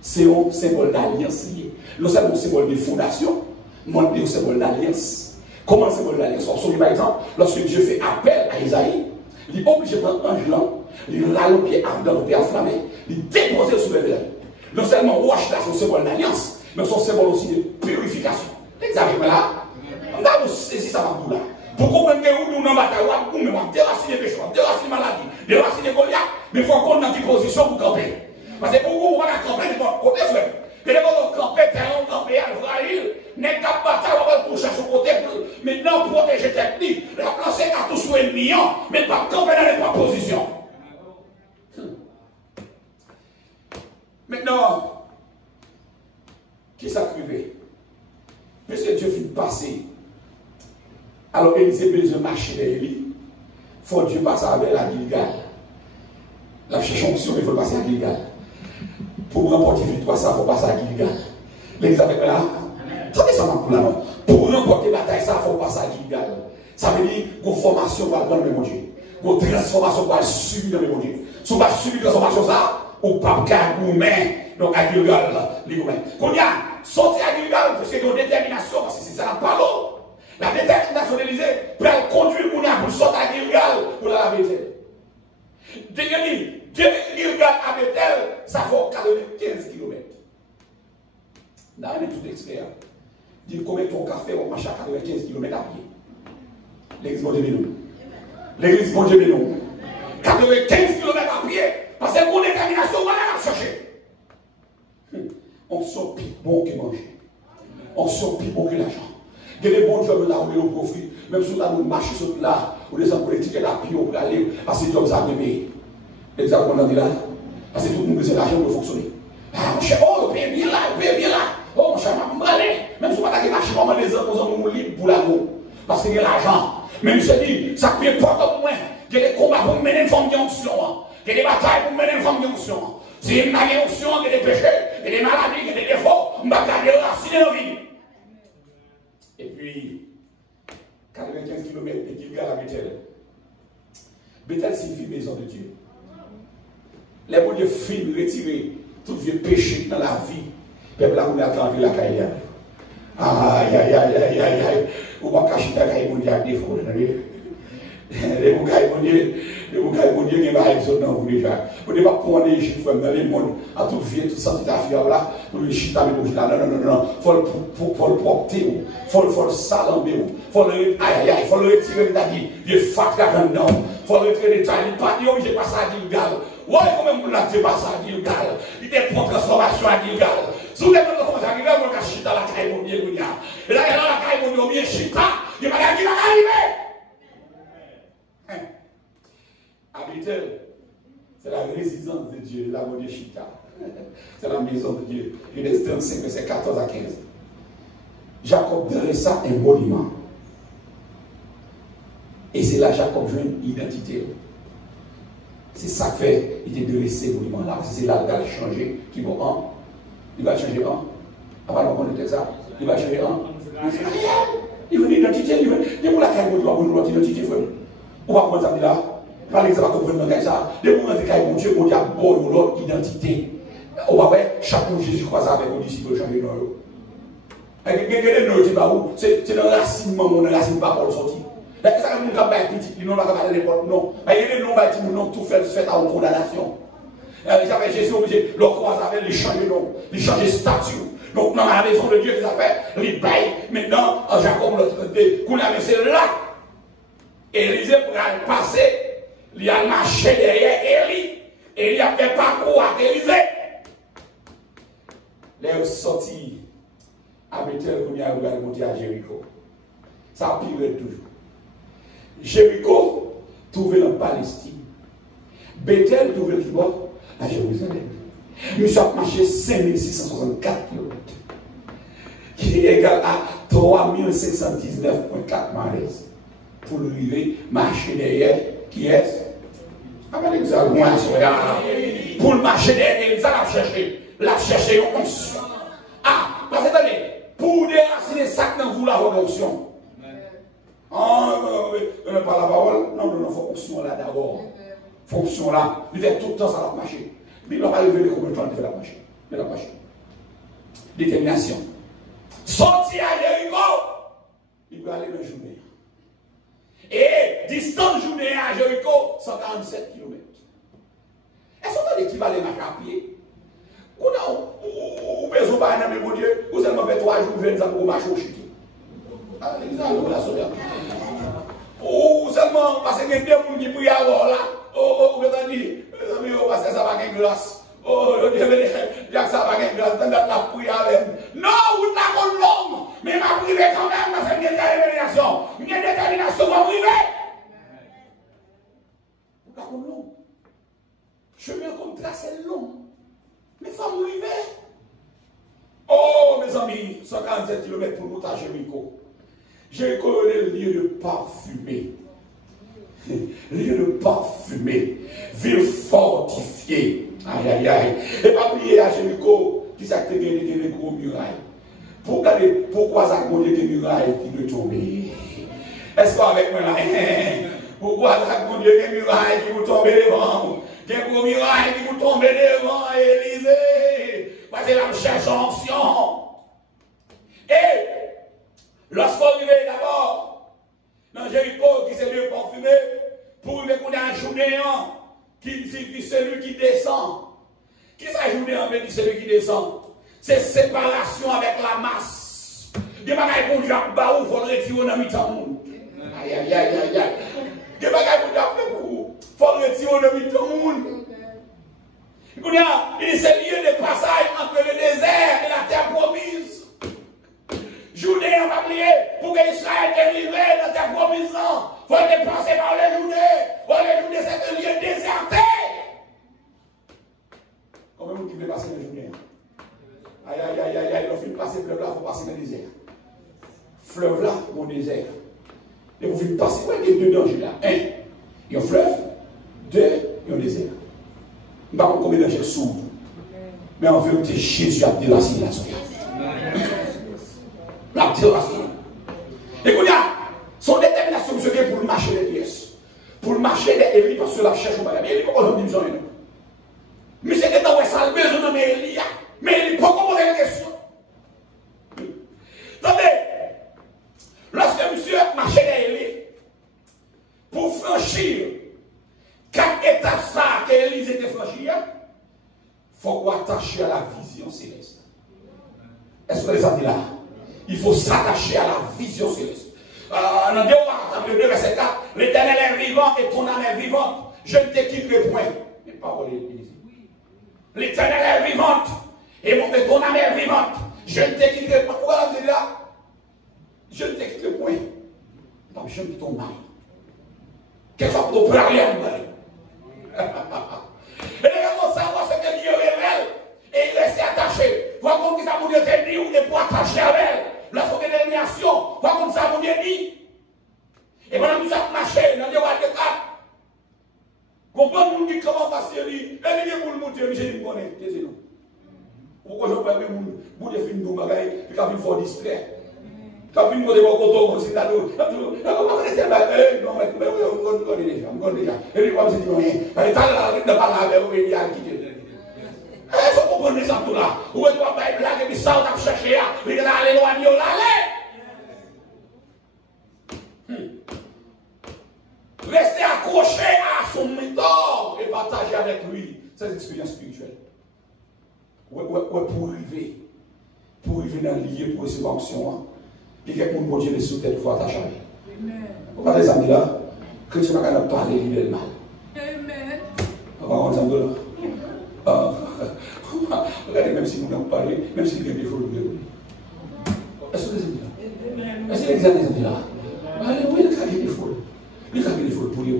c'est un symbole d'alliance lié. Non seulement un symbole de fondation, mais un symbole d'alliance. Comment le symbole d'alliance? On se par exemple, lorsque Dieu fait appel à Isaïe, il est obligé de prendre un blanc, il l'a le pied ardent, le pied enflammé, il dépose sur le verre. Non seulement roche là, c'est un symbole d'alliance, mais c'est un symbole aussi de purification. L'examen là, on a saisi ça dans tout là. Pour comprendre que nous dans la bataille, on va déraciner les péchés, déraciner la maladie, déraciner Goliath, mais il faut qu'on ait dans quelle position pour camper. Parce que pour vous, on va camper de votre côté, frère. Et d'abord, on camper, on camper à Israël, n'est qu'à bataille, on va toucher sur le côté, maintenant protéger technique, la placer à tout sur ennemi, mais pas camper dans les trois positions. Maintenant, qui s'est privé? Monsieur Dieu finit passer. Alors Élisée besoin de marcher vers lui. Il faut Dieu passer avec la Gilgal. La cherchonction, il faut passer à Gilgal. Pour remporter victoire, ça, il faut passer à Gilgal. L'examen là, ça descend là non. Pour remporter la bataille, ça, il faut passer à Gilgal. Ça veut dire qu'on formation va dans le même Dieu. Qu'on transformation va subir dans le même Dieu. Si on va subir la transformation, ça, ou pas qu'à gourmet, donc à Gilgal, les gourmets. Qu'on y a sorti à Gilgal, parce que c'est une détermination, parce que c'est ça la parole. La détermination d'Élysée peut conduire pour sortir à Gilgal pour la Bethel. De Gilgal à Bethel, ça vaut 95 km. Là, on est tout expert. Dis combien ton café va marcher à 95 km à pied. L'église bon Dieu bénou. L'église bon Dieu bénou. 95 km à pied. Parce que pour détermination, on va la chercher. On sort plus bon que manger. On sort plus bon que l'argent. Il y a des bons jobs là où on profite. Même si on marche sur là, on les a politiques la pire pour aller, parce que les jobs ça bébé. Exactement, on dit là. Parce que tout le monde besoin d'argent pour fonctionner. Ah, mon cher, oh, on paye bien là, on paye bien là. Oh, mon cher, on va aller. Même si on va attaquer l'argent, on va les imposer libre pour l'amour. Parce qu'il y a l'argent. Même si je dis, ça peut pas comme moi. Il y a des combats pour mener une forme d'onction. Il y a des batailles pour mener une forme d'onction. Si il y a une onction, il y a des péchés, il y a des maladies, il y a des défauts, on va garder la racine de la vie. Et puis, 95 km de Gilgal à Bethel. Bethel signifie maison de Dieu. Les bons dieux filment, retirer tout vieux péché dans la vie. Peuple là, on a attendu la carrière. Aïe, aïe, aïe, aïe, aïe, aïe. On va cacher ta carrière, on dit à défaut. Les boucailles, mon Dieu, qui va être dans vous déjà. Vous ne devez pas prendre les chiffres dans les mondes, à tout vieux, tout ça, tout à fait là, pour le chiffre avec vous là. Non, non, non, non. Il faut le porter, il faut le salamber, il faut le retirer de la vie, il faut le fatiguer dedans, il faut le retirer de la vie, il faut le passer à Gilgal. Ouais, quand même, on a dépassé à Gilgal. Il était pour transformation à Gilgal. Si vous avez commencé à Gilgal, on a chita la caille mon Dieu. Et là, il y a la caille mon Dieu, chita. Il va y arriver. Habitel, c'est la résidence de Dieu, la monnaie chita. C'est la maison de Dieu. Il est 35, verset 14 à 15. Jacob dressa un monument. Et c'est là Jacob joue une identité. C'est ça que fait, il était dressé ce monument-là. C'est là qu'il va changer. Qui va en. Il va changer en. Avant de connaître ça, il va changer en. Il veut une identité. Il veut la caille pour une identité. On va commencer à dire là. Par exemple, on va comprendre ça. Dès qu'on a dit mon Dieu, on a bon l'autre identité. On va voir, chaque jour Jésus croise avec les disciples changer de nom. C'est dans l'enracinement, mon enracinement pas pour sortir. Ça ne peut pas être petit, il n'a pas à l'époque, non. Il y a des noms qui ont tout fait à une condamnation. Jésus obligé, le croise avec les changer de nom, les changer de statut. Donc, dans la maison de Dieu, ils ont fait, les bails. Maintenant, Jacob, c'est là. Élisée pour passer. Il a marché derrière Élie. Et il a fait parcours avec Élisée. Les sortis à Bethel, on y a monté à Jéricho. Ça a pire toujours. Jéricho, trouvé en Palestine. Bethel, trouvé à Jérusalem. Nous sommes marché 5664 km. Qui est égal à 3519,4 miles. Pour le river, marcher derrière, qui est pour le marché derrière, il a cherché une onction. Ah, parce que pour déraciner ça dans vous la onction. Ah, on n'a pas la parole. Non, fonction là d'abord. Fonction là, il fait tout le temps ça va marcher. Mais il va pas lever combien de temps il fait la marcher. Il va marcher. Détermination. Sorti à Jéricho, il va aller dans la journée. Et distance journée à Jéricho, 147 km. Est-ce que vous avez marcher à pied? Ou vous avez besoin de mon Dieu, vous avez fait 3 jours, 20 ans pour marcher au chute. Ou seulement parce que des gens qui prient avant là, vous avez dit, parce que ça va gagner grâce. Ça va gagner grâce, la prière avec. Non, vous n'avez pas l'homme, mais ma prière quand même, parce que j'ai détermination. J'ai détermination pour prier. Vous n'avez pas l'homme. Chemin comme tracé long. Mais il faut arriver. Oh, mes amis, 147 km pour monter à Jéricho. Jéricho est le lieu de parfumé. Lieu de parfumé. Ville fortifiée. Aïe, aïe, aïe. Et pas oublier à Jéricho, qui s'est gagné des gros murailles. Pourquoi ça a gagné des murailles qui ne tomber? Est-ce qu'avec moi là? Pourquoi ça a gagné des murailles qui vont tomber devant? Des gros murailles qui vont tomber devant Élisée? Parce que là, je cherche onction. Et lorsqu'on arrive d'abord dans Jéricho, qui s'est bien parfumé, pour qu'on ait un journée qui signifie celui qui descend. Qui s'est journée en fait celui qui descend? C'est séparation avec la masse. Des bagailles pour Jacques Baou, il faut le retirer dans mi-temps. Aïe, aïe, aïe, aïe, aïe. Des bagailles pour Jacques Baou, il faut le retirer dans mi-temps. Il c'est lieu de passage entre le désert et la terre promise. Journée, on va oublier, pour que Israël dérive dans la terre promise, il faut dépasser par les journées. Les journées, c'est un lieu déserté. Comment vous pouvez passer les journées? Aïe, aïe, aïe, aïe, aïe, il faut passer le fleuve là, il faut passer dans le désert. Fleuve là, mon désert. Et vous pouvez passer, il y a 2 dangers là. 1, il y a un fleuve. 2, il y a un désert. Je ne sais pas combien de gens sont. Mais en vérité, Jésus a déraciné la soya. La déraciné. Écoutez, son détermination, c'est pour le marché des pièces. Pour le marché des Élie, parce que la cherche au bagage. Élie, pourquoi on dit besoin? Mais c'est que dans le ça, le besoin de Élie. Mais Élie, pourquoi on pose la question? Attendez, lorsque monsieur marchait des Élie, pour franchir 4 étapes ça qu'Élise était franchie, il faut attacher à la vision céleste. Est-ce que les amis là? Il faut s'attacher à la vision céleste. Dans 2 verset 4, l'Éternel est vivant et ton âme est vivante. Je ne t'équiterai point. Mais parole de l'Église. L'Éternel est vivante. Et mon ton âme est vivante. Je ne te quitterai pas. Pourquoi la là? Je ne te quitterai point. Non, je ne quitte ton mari. Quel soit ton parler à moi. Et on savoir ce que Dieu révèle. Et il reste attaché. Voir comme ça, mon Dieu te dit, ou ne pour attacher avec elle. Lorsqu'on est dans les nations, voir comme ça, mon Dieu dit. Et pendant que nous avons marché, dans les rois de cap. Comprendre nous dit comment passer lui. Et il dit pour le monter, je dis qu'on est. Désolé. Pourquoi je ne peux pas vous définir nos bagailles, et quand il faut distraire. Quand il faut des bons coton, c'est là, non, mais on connaît déjà, on connaît déjà. Et lui, comme c'est dit, il est là, il ne parle pas avec vous, il y a quitté. Il faut comprendre les gens tout là. Où est-ce qu'on va blague, et puis ça, on va chercher, il est là, allez, loin, il est là, allez. Restez accroché à son mentor et partager avec lui cette expérience spirituelle. Ouais, pour arriver dans le lieu pour recevoir l'onction, il y a quelqu'un qui Dieu les sous-têtes pour attacher. Vous voyez les amis là, que tu m'as parlé du mal. Amen. On s'en donne là. Regardez, même si nous n'avons pas parlé, même si il y a des défauts, est-ce que les amis là? Est-ce que les amis là? Allez, oui, il y a des défauts. Il y a des défauts pour lui.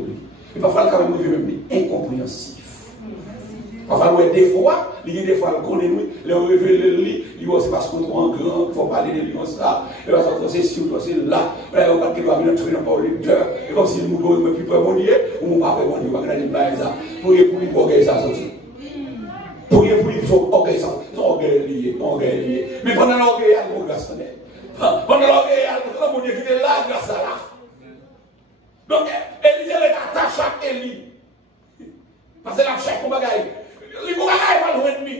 Et parfois, quand même, incompréhensif. Parfois, des fois, il y a des fois, on connaît nous, les révéler, il y a parce qu'on est grand, il faut parler de lui, ça, et parce que c'est sûr, c'est là, on va venir entrer dans le parole de Dieu, et comme si nous ne plus pas mon Dieu, ou mon papa, mon Dieu, on va aller ça, pour y pour ça sortir. Pour y pour orgueil, mais pendant l'orgueil, il y a le grâce. Pendant l'orgueil, il y a le mon Dieu qui est là, grâce à là. Donc, Élisée est attaché à Élie. Parce que la chèque, on va gagner. Il faut gagner, il va le ennemi.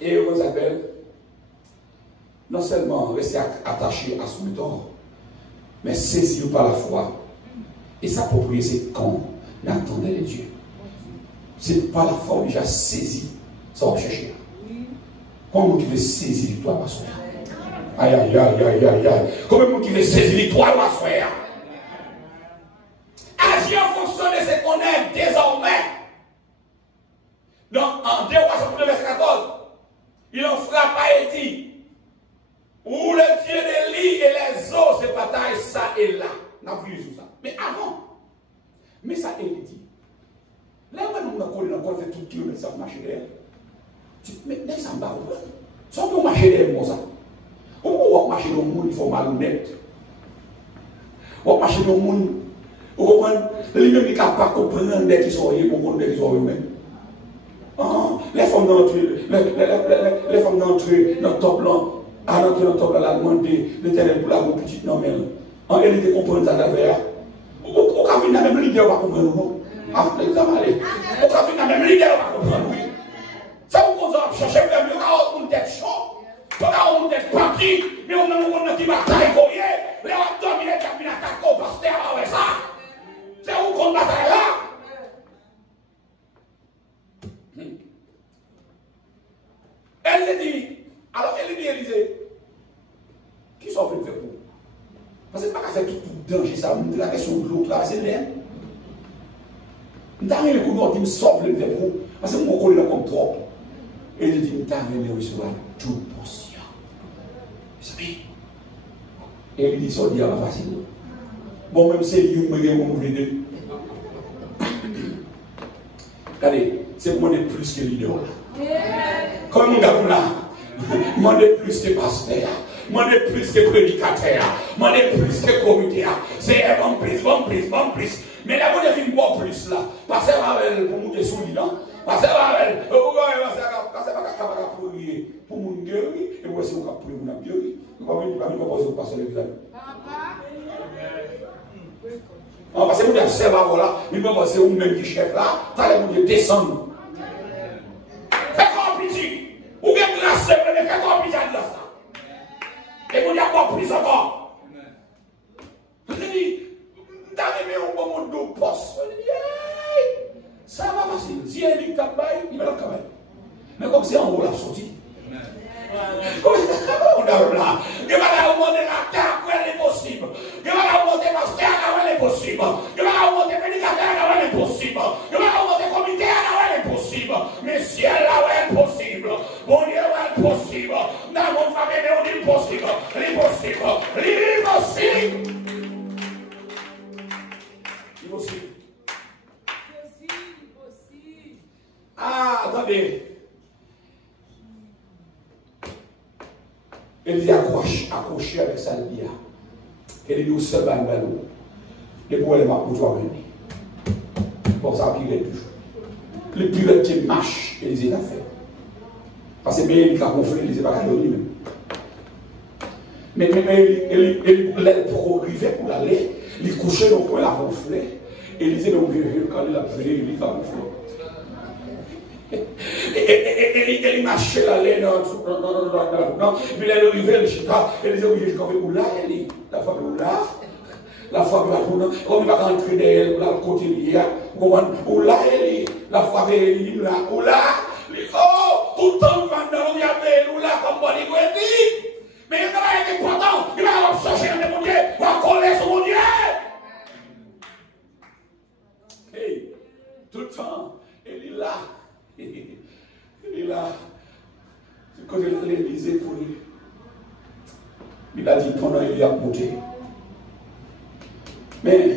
Et on s'appelle, non seulement rester attaché à son mentor, mais saisir par la foi et s'approprier ses camps d'attendre les dieux. C'est par la foi déjà saisi, ça va chercher. Comment tu veux saisir l'histoire, ma soeur? Aïe, aïe, aïe, aïe, aïe, aïe. Comment tu veux saisir l'histoire, ma soeur? Agir en fonction de ce qu'on aime désormais. Donc, en 2 Rois, verset 14, il en frappe à dit, où le Dieu d'Élie et les eaux se bataillent ça et là. On a vu sur ça. Mais avant, mais ça, Élie dit, là où nous avons fait tout le kilomètre, ça marche derrière. Mais ça me va. Ça peut marcher derrière moi, ça. On va marcher dans le monde, il faut malhonnête. On va marcher dans le monde. Vous comprenez? Les gens qui ne sont pas comprendre dès qu'ils sont arrivés, pour dès qu'ils sont eux-mêmes. Les femmes d'entrée dans le top là, à l'entrée dans le top là, la demande l'éternel pour la petite normale. En réalité, comprendre ça d'affaire. Au cas où il n'a même l'idée, on va comprendre. Ah, l'examen, allez. Au cas où il n'a même l'idée, on va comprendre, oui. Ça vous cause à chercher, vous avez une tête chaud, vous avez une tête partie, mais on a une petite bataille, vous voyez, les hommes dominent la cabine à caco, parce que c'est ça. C'est où qu'on bataille là? Elle dit, alors elle dit Élisée, qui sont venus faire pour? Parce que pas qu'à faire tout danger, ça, la question de l'autre là, c'est l'air. Nous avons les coups qui me sauvent le faire pour, parce que moi, on connaît comme trop. Et il dit, nous avons recevoir toute portion. Vous savez? Et il dit, ça dit, va facile. Bon, même si il me dit, on vous les deux. Regardez, c'est moi de plus que l'idéal. Comme mon gars là, moi de plus que pasteur, moi de plus que prédicateur, moi de plus que comité. C'est bon plus. Mais là, vous devez voir plus là. Passez avec pour monter sous l'île. Passez avec pour mon guérir, et voici on va prier pour la guérir. Nous allons pas proposer au pasteur l'examen. Parce que vous avez servi là, mais vous avez un même qui chef là, vous devez descendre. Faites comme petit. Ou bien grâce, mais faites comme petit à grâce là. Et vous n'avez pas plus encore. Je te dis, vous avez mis un bon monde de poste. Ça va facile. Si elle dit que il va le travail. Mais comme c'est en haut la sortie. Comme c'est en haut là. Il va la remonter la terre, elle est possible. Il va la remonter la terre, elle est possible. Il va la remonter la terre, elle est possible. Il va la Élisée accroché avec sa lia. Et il dit, seul ban dans l'eau. Et pour elle, pour toi venir. Pour ça, il est toujours. Le plus qui marche, Élisée l'a fait. Parce que il a gonflé, Élisée n'a pas donné même. Mais il pour arriver pour l'aller, il couchait donc pour la gonfler. Élisée donc quand il a venu, il a gonflé. Et il marchait l'aller non, puis il est arrivé, le chita, Élisée il dit comme là, la fois où là. La fois que on va rentrer derrière la côté lié, ou là, la fois que là, ou là, oh, tout le temps, il y avait ou là, comme on dit, mais il va être important, il va chercher un mon Dieu, il va coller sur mon Dieu. Hey, tout le temps, il est là, il est là, c'est quand il a l'Élysée pour lui. Il a dit pendant il a monté. Mais,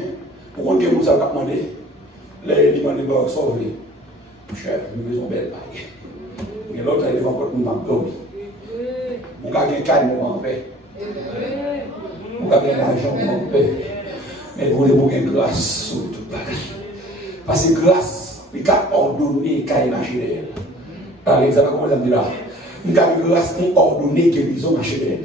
pour qu'on ait ça demandé, là, il demande de sauver. Chef, nous faisons belle paille. Et l'autre, il va encore nous dormir. Vous avez un calme en paix. Vous avez l'argent en paix. Mais vous avez une grâce sur tout pareil. Parce que grâce, il a ordonné qu'il y ait imaginaire. Par exemple, comment ça me dit là? Il a une grâce pour ordonner guérison machinaire.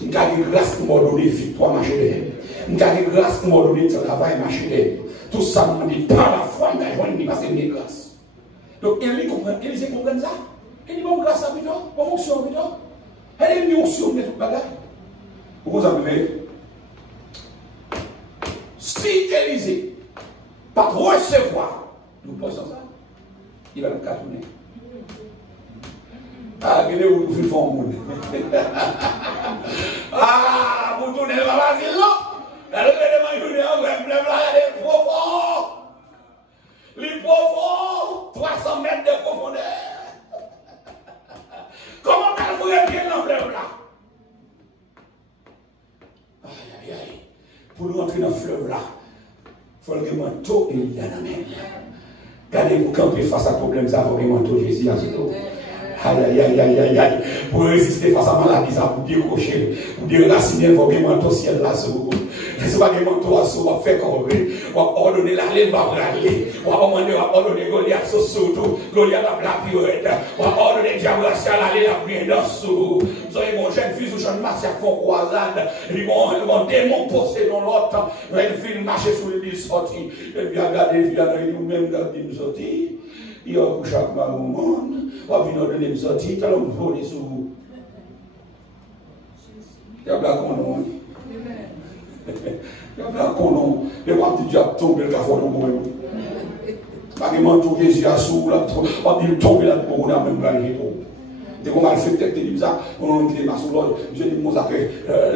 Il a une grâce pour ordonner victoire machinaire. Nous avons grâce pour nous donner le travail machinaire. Tout ça, nous dit par la foi, nous avons une parce qu'il y a grâce. Donc, Élie comprend ça. Il dit, bon, grâce à vous, bon, onction, vous. Elle est une onction de toute bagaille. Vous avez si Élisée pas recevoir, nous pensons ça, il va nous cartonner. Ah, regardez où nous faisons le monde. Ah, vous tournez le facile, non? Les profonds, 300 mètres de profondeur. Comment on peut bien dans le fleuve là? Aïe, aïe, aïe. Pour nous entrer dans le fleuve là, il faut le manteau et il y a la main. Gardez-vous camper face à problème, ça faut le manteau Jésus à ce tour. Aïe, aïe, aïe, aïe, aïe, aïe. Pour résister face à la maladie, ça pour décrocher, pour déraciner, il faut le manteau ciel là sur vous. C'est pas des manteaux à soi, on va faire comme on va ordonner l'aller, on va aller. On va ordonner Goliath surtout. Goliath a la pirouette. On va ordonner Diable à aller la prière dans sous. Vous avez mon jeune fils ou jeune marché à fond croisade. Ils vont démon posséder dans l'autre. Une fille marcher sur le lit sorti. Et puis regarder, il y a nous-mêmes qui nous sortis. Il y a un chaque au monde. On va venir ordonner nous sortir. T'as l'homme volé sur vous. Il y a là qu'on nous. Il y a là qu'on nous. Les gens qui ont tombé le café dans le monde. Pas que manteau Jésus a sous là, on dit tomber là, on a même gagné. Dès qu'on va faire peut-être des ça, on dit ma sous l'autre, je dis mon ça que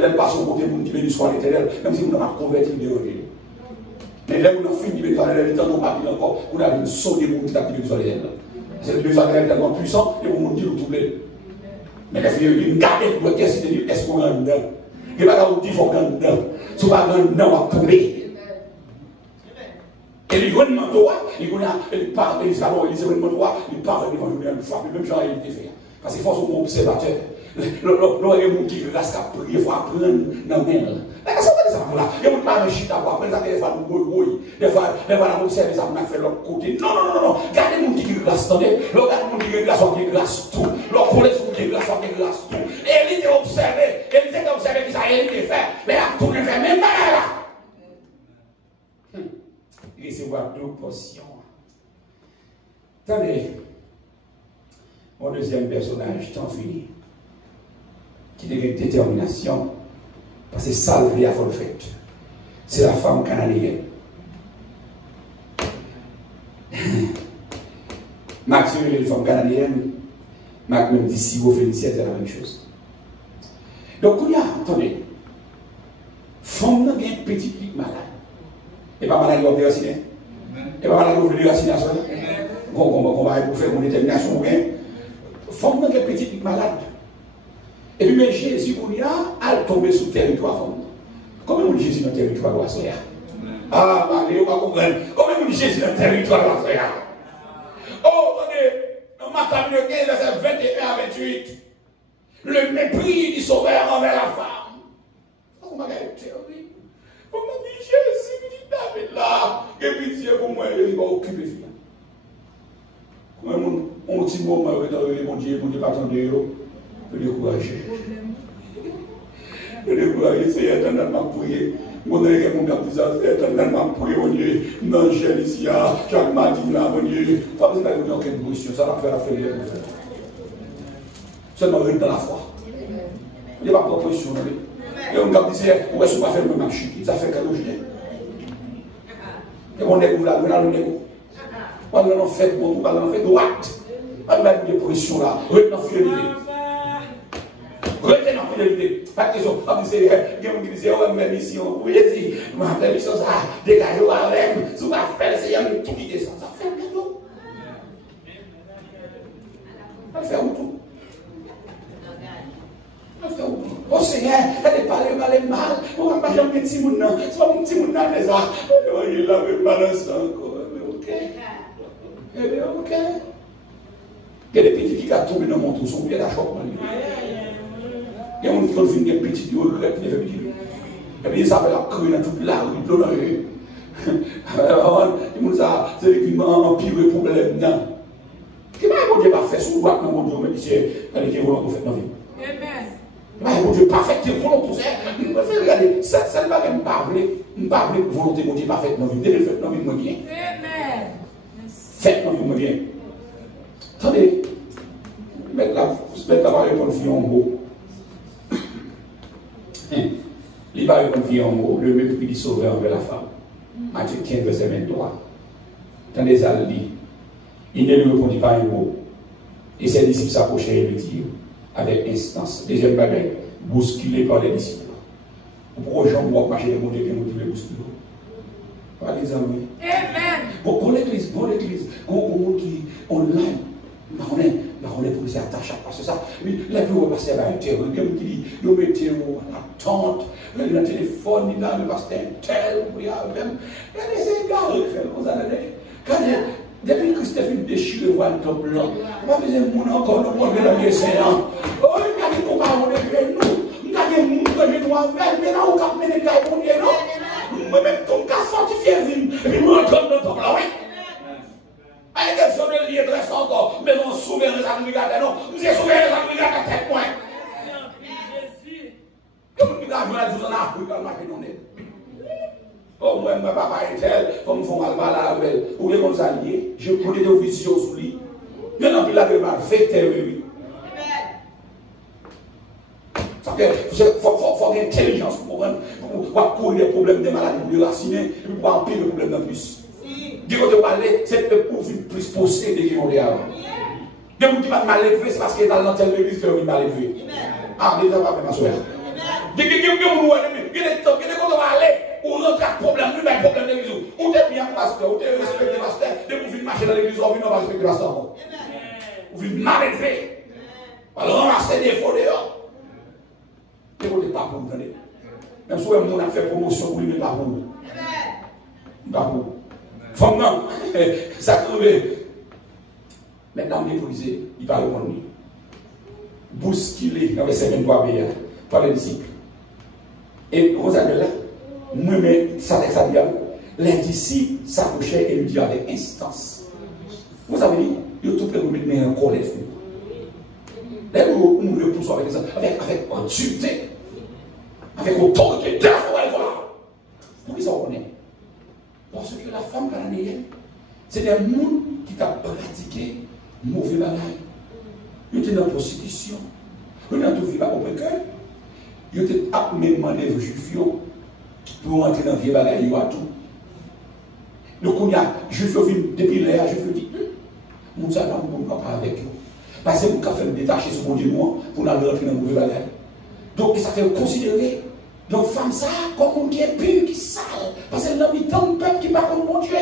l'aime pas son côté, mon dit béni soit l'éternel, même si on n'a pas converti de Dieu. Mais là, on a fini, béni soit l'éternel, on n'a pas dit encore, on a vu sauter mon dit béni soit l'éternel. C'est le béni soit l'éternel tellement puissant, et on dit le trouver. Mais la fille, il garde le question de est-ce qu'on a un dedans? Il va pas dire qu'il faut qu'on a un dedans. Si on va un dedans, on va tomber. Et les grands manteaux, il parle, il parle devant une fois, même genre il était fait. Parce qu'il faut son observateur. L'on est mon qui grâce à prier, il faut apprendre dans le même. Mais qu'est-ce que ça là? Il y a un pas de chita pour apprendre, des fois nous brouillons, des fois nous observer ça, on a fait l'autre côté. Non. Gardez mon qui grâce, attendez. Regardez mon qui grâce, on qui grâce tout. L'on connaît son qui grâce, on qui grâce tout. Et il était observé, il était observé, que ça il était fait. Mais il a tout fait, même pas là. Recevoir deux portions. Attendez, mon deuxième personnage, temps fini, qui a une détermination, parce que ça le a fait. C'est la femme canadienne. Max, c'est une femme canadienne. Max même dit si vous félicitez, c'est la même chose. Donc, on y a, attendez, femme n'a une petite ligue malade. Et pas malade de déraciné. Et pas malade de déracination. On va faire mon détermination. Femme n'a une petite malade. Et puis, mais Jésus, on y a tombé sur le territoire. Comment on dit Jésus dans le territoire de la Soya? Ah, on va comprendre. Comment on dit Jésus dans le territoire de la Soya? Oh, attendez, dans Matthieu 15, verset 21 à 28. Le mépris du sauveur envers la femme. On m'a dit, terrible. On m'a dit, Jésus, il dit, David là, et puis Dieu pour moi, il va occuper fille. Comment on dit, mon Dieu, pas attendre, je vais décourager. Je vais décourager, c'est éternellement prier. Mon Dieu, mon Dieu, c'est éternellement prier, mon Dieu. Non, j'ai ici, chaque matin, là, mon Dieu. Pas besoin d'aller dans aucune position, ça va faire la fête. Seulement rester dans la foi. Il n'y a pas de proposition. Et on a dit, où est-ce qu'on va faire le même chic? Ça fait quelque chose. Et on est là, on a le négo. On a fait bon, on a fait droite. On a mis des positions là. Restez dans la fidélité. Restez dans la fidélité. Pas de question. Comme c'est, il y a qui disent, oh, ma mission, oui, j'ai dit, ma mission, ça, dégagez au harem, si vous faire, c'est un tout qui descend. Ça fait bien, non? Ça fait tout. Oh Seigneur, elle est parlée mal et mal. On va pas jamais petit moun nan. C'est pas mon petit moun nan, mais ça. Il a fait mal encore. Mais ok. Mais ok. Il y a des petits qui ont tombé dans mon tour, sont bien à choc. Il y a des gens qui ont des petits qui regrettent les petits. Et puis ça fait la crue dans toute la rue, dans la rue. Les gens, c'est qui ont empiré le problème. Qu'est-ce que mon Dieu va faire sur le droit, mon Dieu, mais c'est qui est volant pour faire dans la vie. Mon Dieu parfait, qui est volonté. Regardez, ça ne va même pas parler de volonté, mon Dieu parfait dans la vie. Dès fait dans la vie, moi bien. Faites dans la vie, moi bien. Attendez, mettre la barre pour le fion en haut. Il va répondre fion en haut, le mépris du sauveur envers la femme. Matthieu 15, verset 23. Attendez, ça le dit. Il ne lui répondit pas un mot. Et ses disciples s'approchaient et lui dirent, avec instance. Deuxième bagaille, bousculé par les disciples. Pourquoi les gens vont marcher les mots de Dieu motiver bousculé? Pas les amis. Amen. Pour l'église, pour qui online, on est pour les attacher parce que ça, la plus repasser à l'intérieur, comme qui dit, nous mettez en attente, le téléphone, il a le pasteur tel, il y a même, il y a des égards, il fait aux années. Quand depuis que Christophe déchire le top blanc, on va besoin de mon encore, nous pouvons dans les séances. Oh, il y a des compagnons de nous, il y a des gens que je dois faire, mais là, on va mener les gars pour dire non. Moi-même, ton cas fortifié, et puis moi, je donne le top blanc, oui. Avec des hommes de lier très encore, mais on souvient les amis, non, nous sommes souvient les amis à tête point. Jésus. Comme nous avons dit, on a appris dans la vie. Oh, moi, ma papa est tel, comme font mal à elle, ou les gens alliés, je peux des visions sur lui. Mais non, il a vraiment fait oui. Ça fait, il faut une intelligence pour courir les problèmes des maladies, pour les raciner, et pour empirer les problèmes en plus. Dire que vous parlez, c'est pour plus posséder qu'ils ont les avant. Des gens qui vont mal élevé, c'est parce qu'ils sont dans l'antenne de l'église qui sont mal élevés. Ah, déjà, pas fait ma soeur. Des gens qui ont aller, ou rentrer à problème, nous avons un problème de l'église. Ou t'es bien pasteur, ou t'es respecté pasteur, dès que vous venez marcher dans l'église, on ne va pas respecter pasteur. Vous venez mal élevé. Alors, ramasser des faux dehors. Et vous n'êtes pas pour vous. Même si on a fait promotion pour lui, mais pas pour vous. Pas pour vous. Femme, ça trouve. Maintenant, on est policier, il parle au monde. Bousculé, dans les 53 pays, par les disciples. Et vous avez là, moi-même, ça dit, les disciples s'approchaient et lui disaient avec instance. Vous avez dit, il y a tout le monde met en colère. Là, nous le poussons avec autorité, avec autorité. Pourquoi ça on est? Parce que la femme cananéenne, c'est des gens qui ont pratiqué mauvais bagaille. Ils étaient dans la prostitution. Ils étaient dans tout vivant au cœur. Ils étaient même demandé aux juifs pour entrer dans le vieux bagaille à tout. Donc, il y a des juifs depuis l'air, les juifs disent, nous ne savons pas avec eux. Parce que vous avez fait me détacher sur mon Dieu pour aller rentrer dans le mauvais bagaille. Donc, ça fait considérer. Donc, femme ça, comme on qui est pur, qui sale. Parce que l'homme, il y a tant de peuple qui parle comme mon Dieu.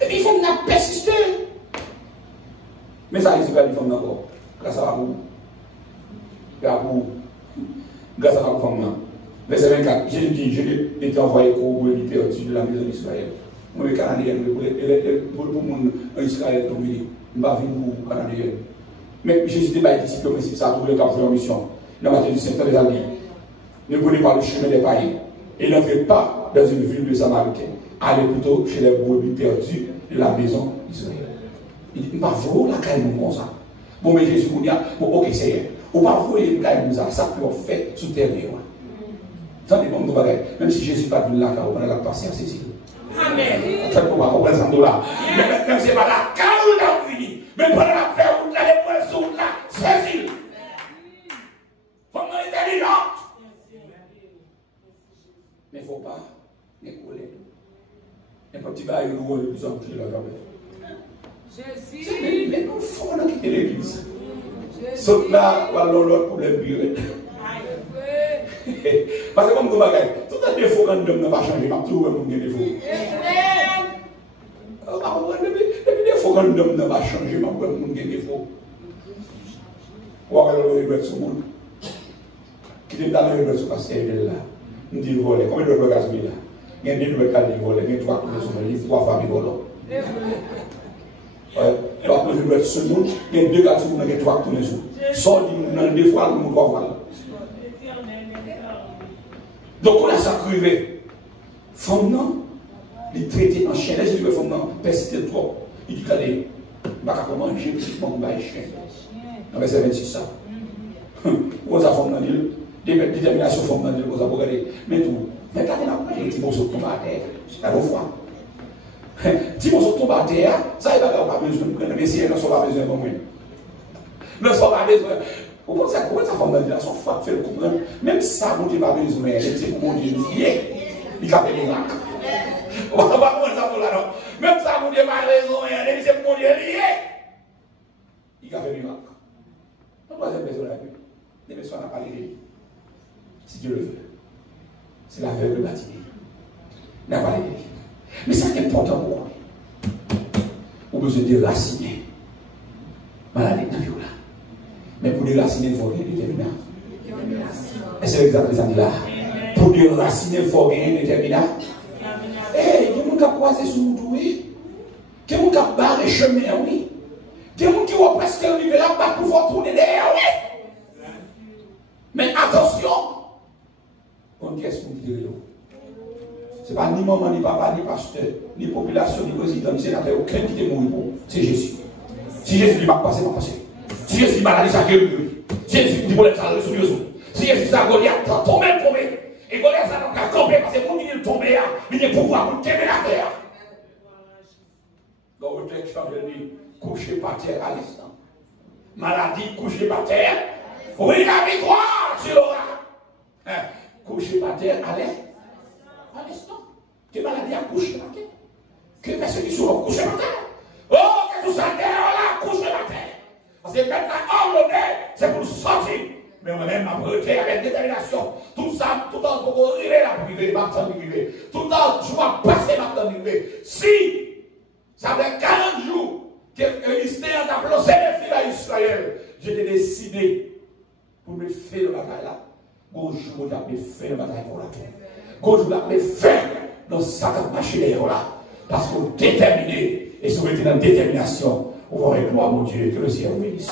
Et puis, il faut nous persister. Mais ça, il n'y a pas de femme encore. Grâce à vous. Grâce à la femme. Verset 24. Jésus dit, je l'ai envoyé pour éviter au-dessus de la maison d'Israël. Moi, les Canadiens, pour le monde en Israël, je ne vais pas venir pour les Canadiens. Mais Jésus n'est pas disciple au principe, ça a trouvé le cap de mission. Dans Matthieu 5, les amis, ne prenez pas le chemin des païens et n'entrez pas dans une ville de Samaritains. Allez plutôt chez les brebis perdus de la maison d'Israël. Il dit, pas vous la caille comme ça. Bon, mais Jésus vous dit, bon, ok, c'est rien. On va vous la caille comme ça, ça peut faire sous terre. Ça dépend de bagage. Même si Jésus pas venu là, on a la patience ici. Amen. Ça ne peut pas comprendre ça là. Même si c'est pas la caille où on a fini. Mais pendant la paix, on a les points sur là, c'est il. Faut être intelligente. Mais il ne faut pas écouler. Un petit bail de l'eau de plus en plus là, quand même. Jésus. Mais il faut quitter l'église. Sauf là, voilà l'autre problème pire. Parce que comme vous voyez, tout un défaut quand l'homme n'a pas changé, pas tout le monde a des défauts. Depuis des fois quand l'homme n'a pas changé, pas tout le monde a des défauts. Ou alors le rebelle sur le monde. Qui est dans le rebelle sur le pastel là. On dit voler. Combien de regards là? Il y a des nouvelles cas de voler, il y a 3 coups sur le livre, 3 familles volants. Il y a des rebelles sur le monde, il y a 2 cas sur le monde, il y a 3 coups sur le monde. Soit des fois, le monde va voir. Donc on a ça crivé. Femme non, il traité en chien. Là, j'ai dit femme non, persiste trop. Il dit qu'allez, je ne vais pas manger, je vais pas chien. Dans verset 26 ça. Où ça femme non, détermination femme non, vous avez regardé. Mais tout. Mais quand on a pris, petit morceau tombe à terre. C'est la fois. Petit morceau tombe à terre, ça il va pas besoin de prendre. Mais si elle n'a pas besoin de moi. Ne soit pas besoin. Pourquoi ça femme dans la son foi fait le comprendre? Même ça, mon Dieu n'a pas besoin, elle dit que mon Dieu lié, il a fait des miracles. On va pas comment ça pour là, non? Même ça, mon Dieu n'a pas besoin, elle dit que mon Dieu lié, il a fait des miracles. La troisième personne là, les personnes n'a pas l'idée. Si Dieu le veut, c'est l'aveugle bâti. N'a pas l'idée. Mais ça est important pour moi. On a besoin de déraciner. Maladie dans la vie là. Mais pour déraciner, il faut gagner une détermination. Et c'est exactement ça là. Pour déraciner, il faut gagner une détermination. Eh, il y a des gens qui ont croisé sur le oui. Il y a des gens qui ont barré le chemin, oui. Il y a des gens qui ont presque arrivé là pour pouvoir tourner derrière, oui. Mais attention, on dit qu'est-ce qu'on dit? Ce n'est pas ni maman, ni papa, ni pasteur, ni population, ni président, ni sénateur, aucun qui est mort. C'est Jésus. Si Jésus dit pas passer, pas passer. Si Jésus dit maladie, ça guérit. Si Jésus dit problème, ça résout. Si Jésus dit Goliath, tomber. Et Goliath, ça n'a pas camper parce que pour qu'il tombe, il a pouvoir pour tomber la terre. Donc, le texte dit coucher par terre à l'instant. Maladie, coucher par terre. Oui, la victoire, tu l'auras. Coucher par terre à l'instant. Que maladie a couché par terre. Que personne qui soit couché par terre. Oh, que tout ça terre là, couché par terre. Parce que maintenant, l'honneur, c'est pour sortir. Mais on a même apprêté avec détermination. Tout ça, tout le temps, pour arriver à la privée, maintenant privé. Tout le temps, je vais passer maintenant privé. Si, ça fait 40 jours que l'Israël a placé les filles à Israël, j'ai décidé pour me faire la bataille là. Bonjour, je vais me faire la bataille pour la terre. Bonjour, je vais me faire dans sa machine là. Parce qu'on est déterminé. Et si on était dans la détermination, on va répondre à mon Dieu, que le ciel bénisse.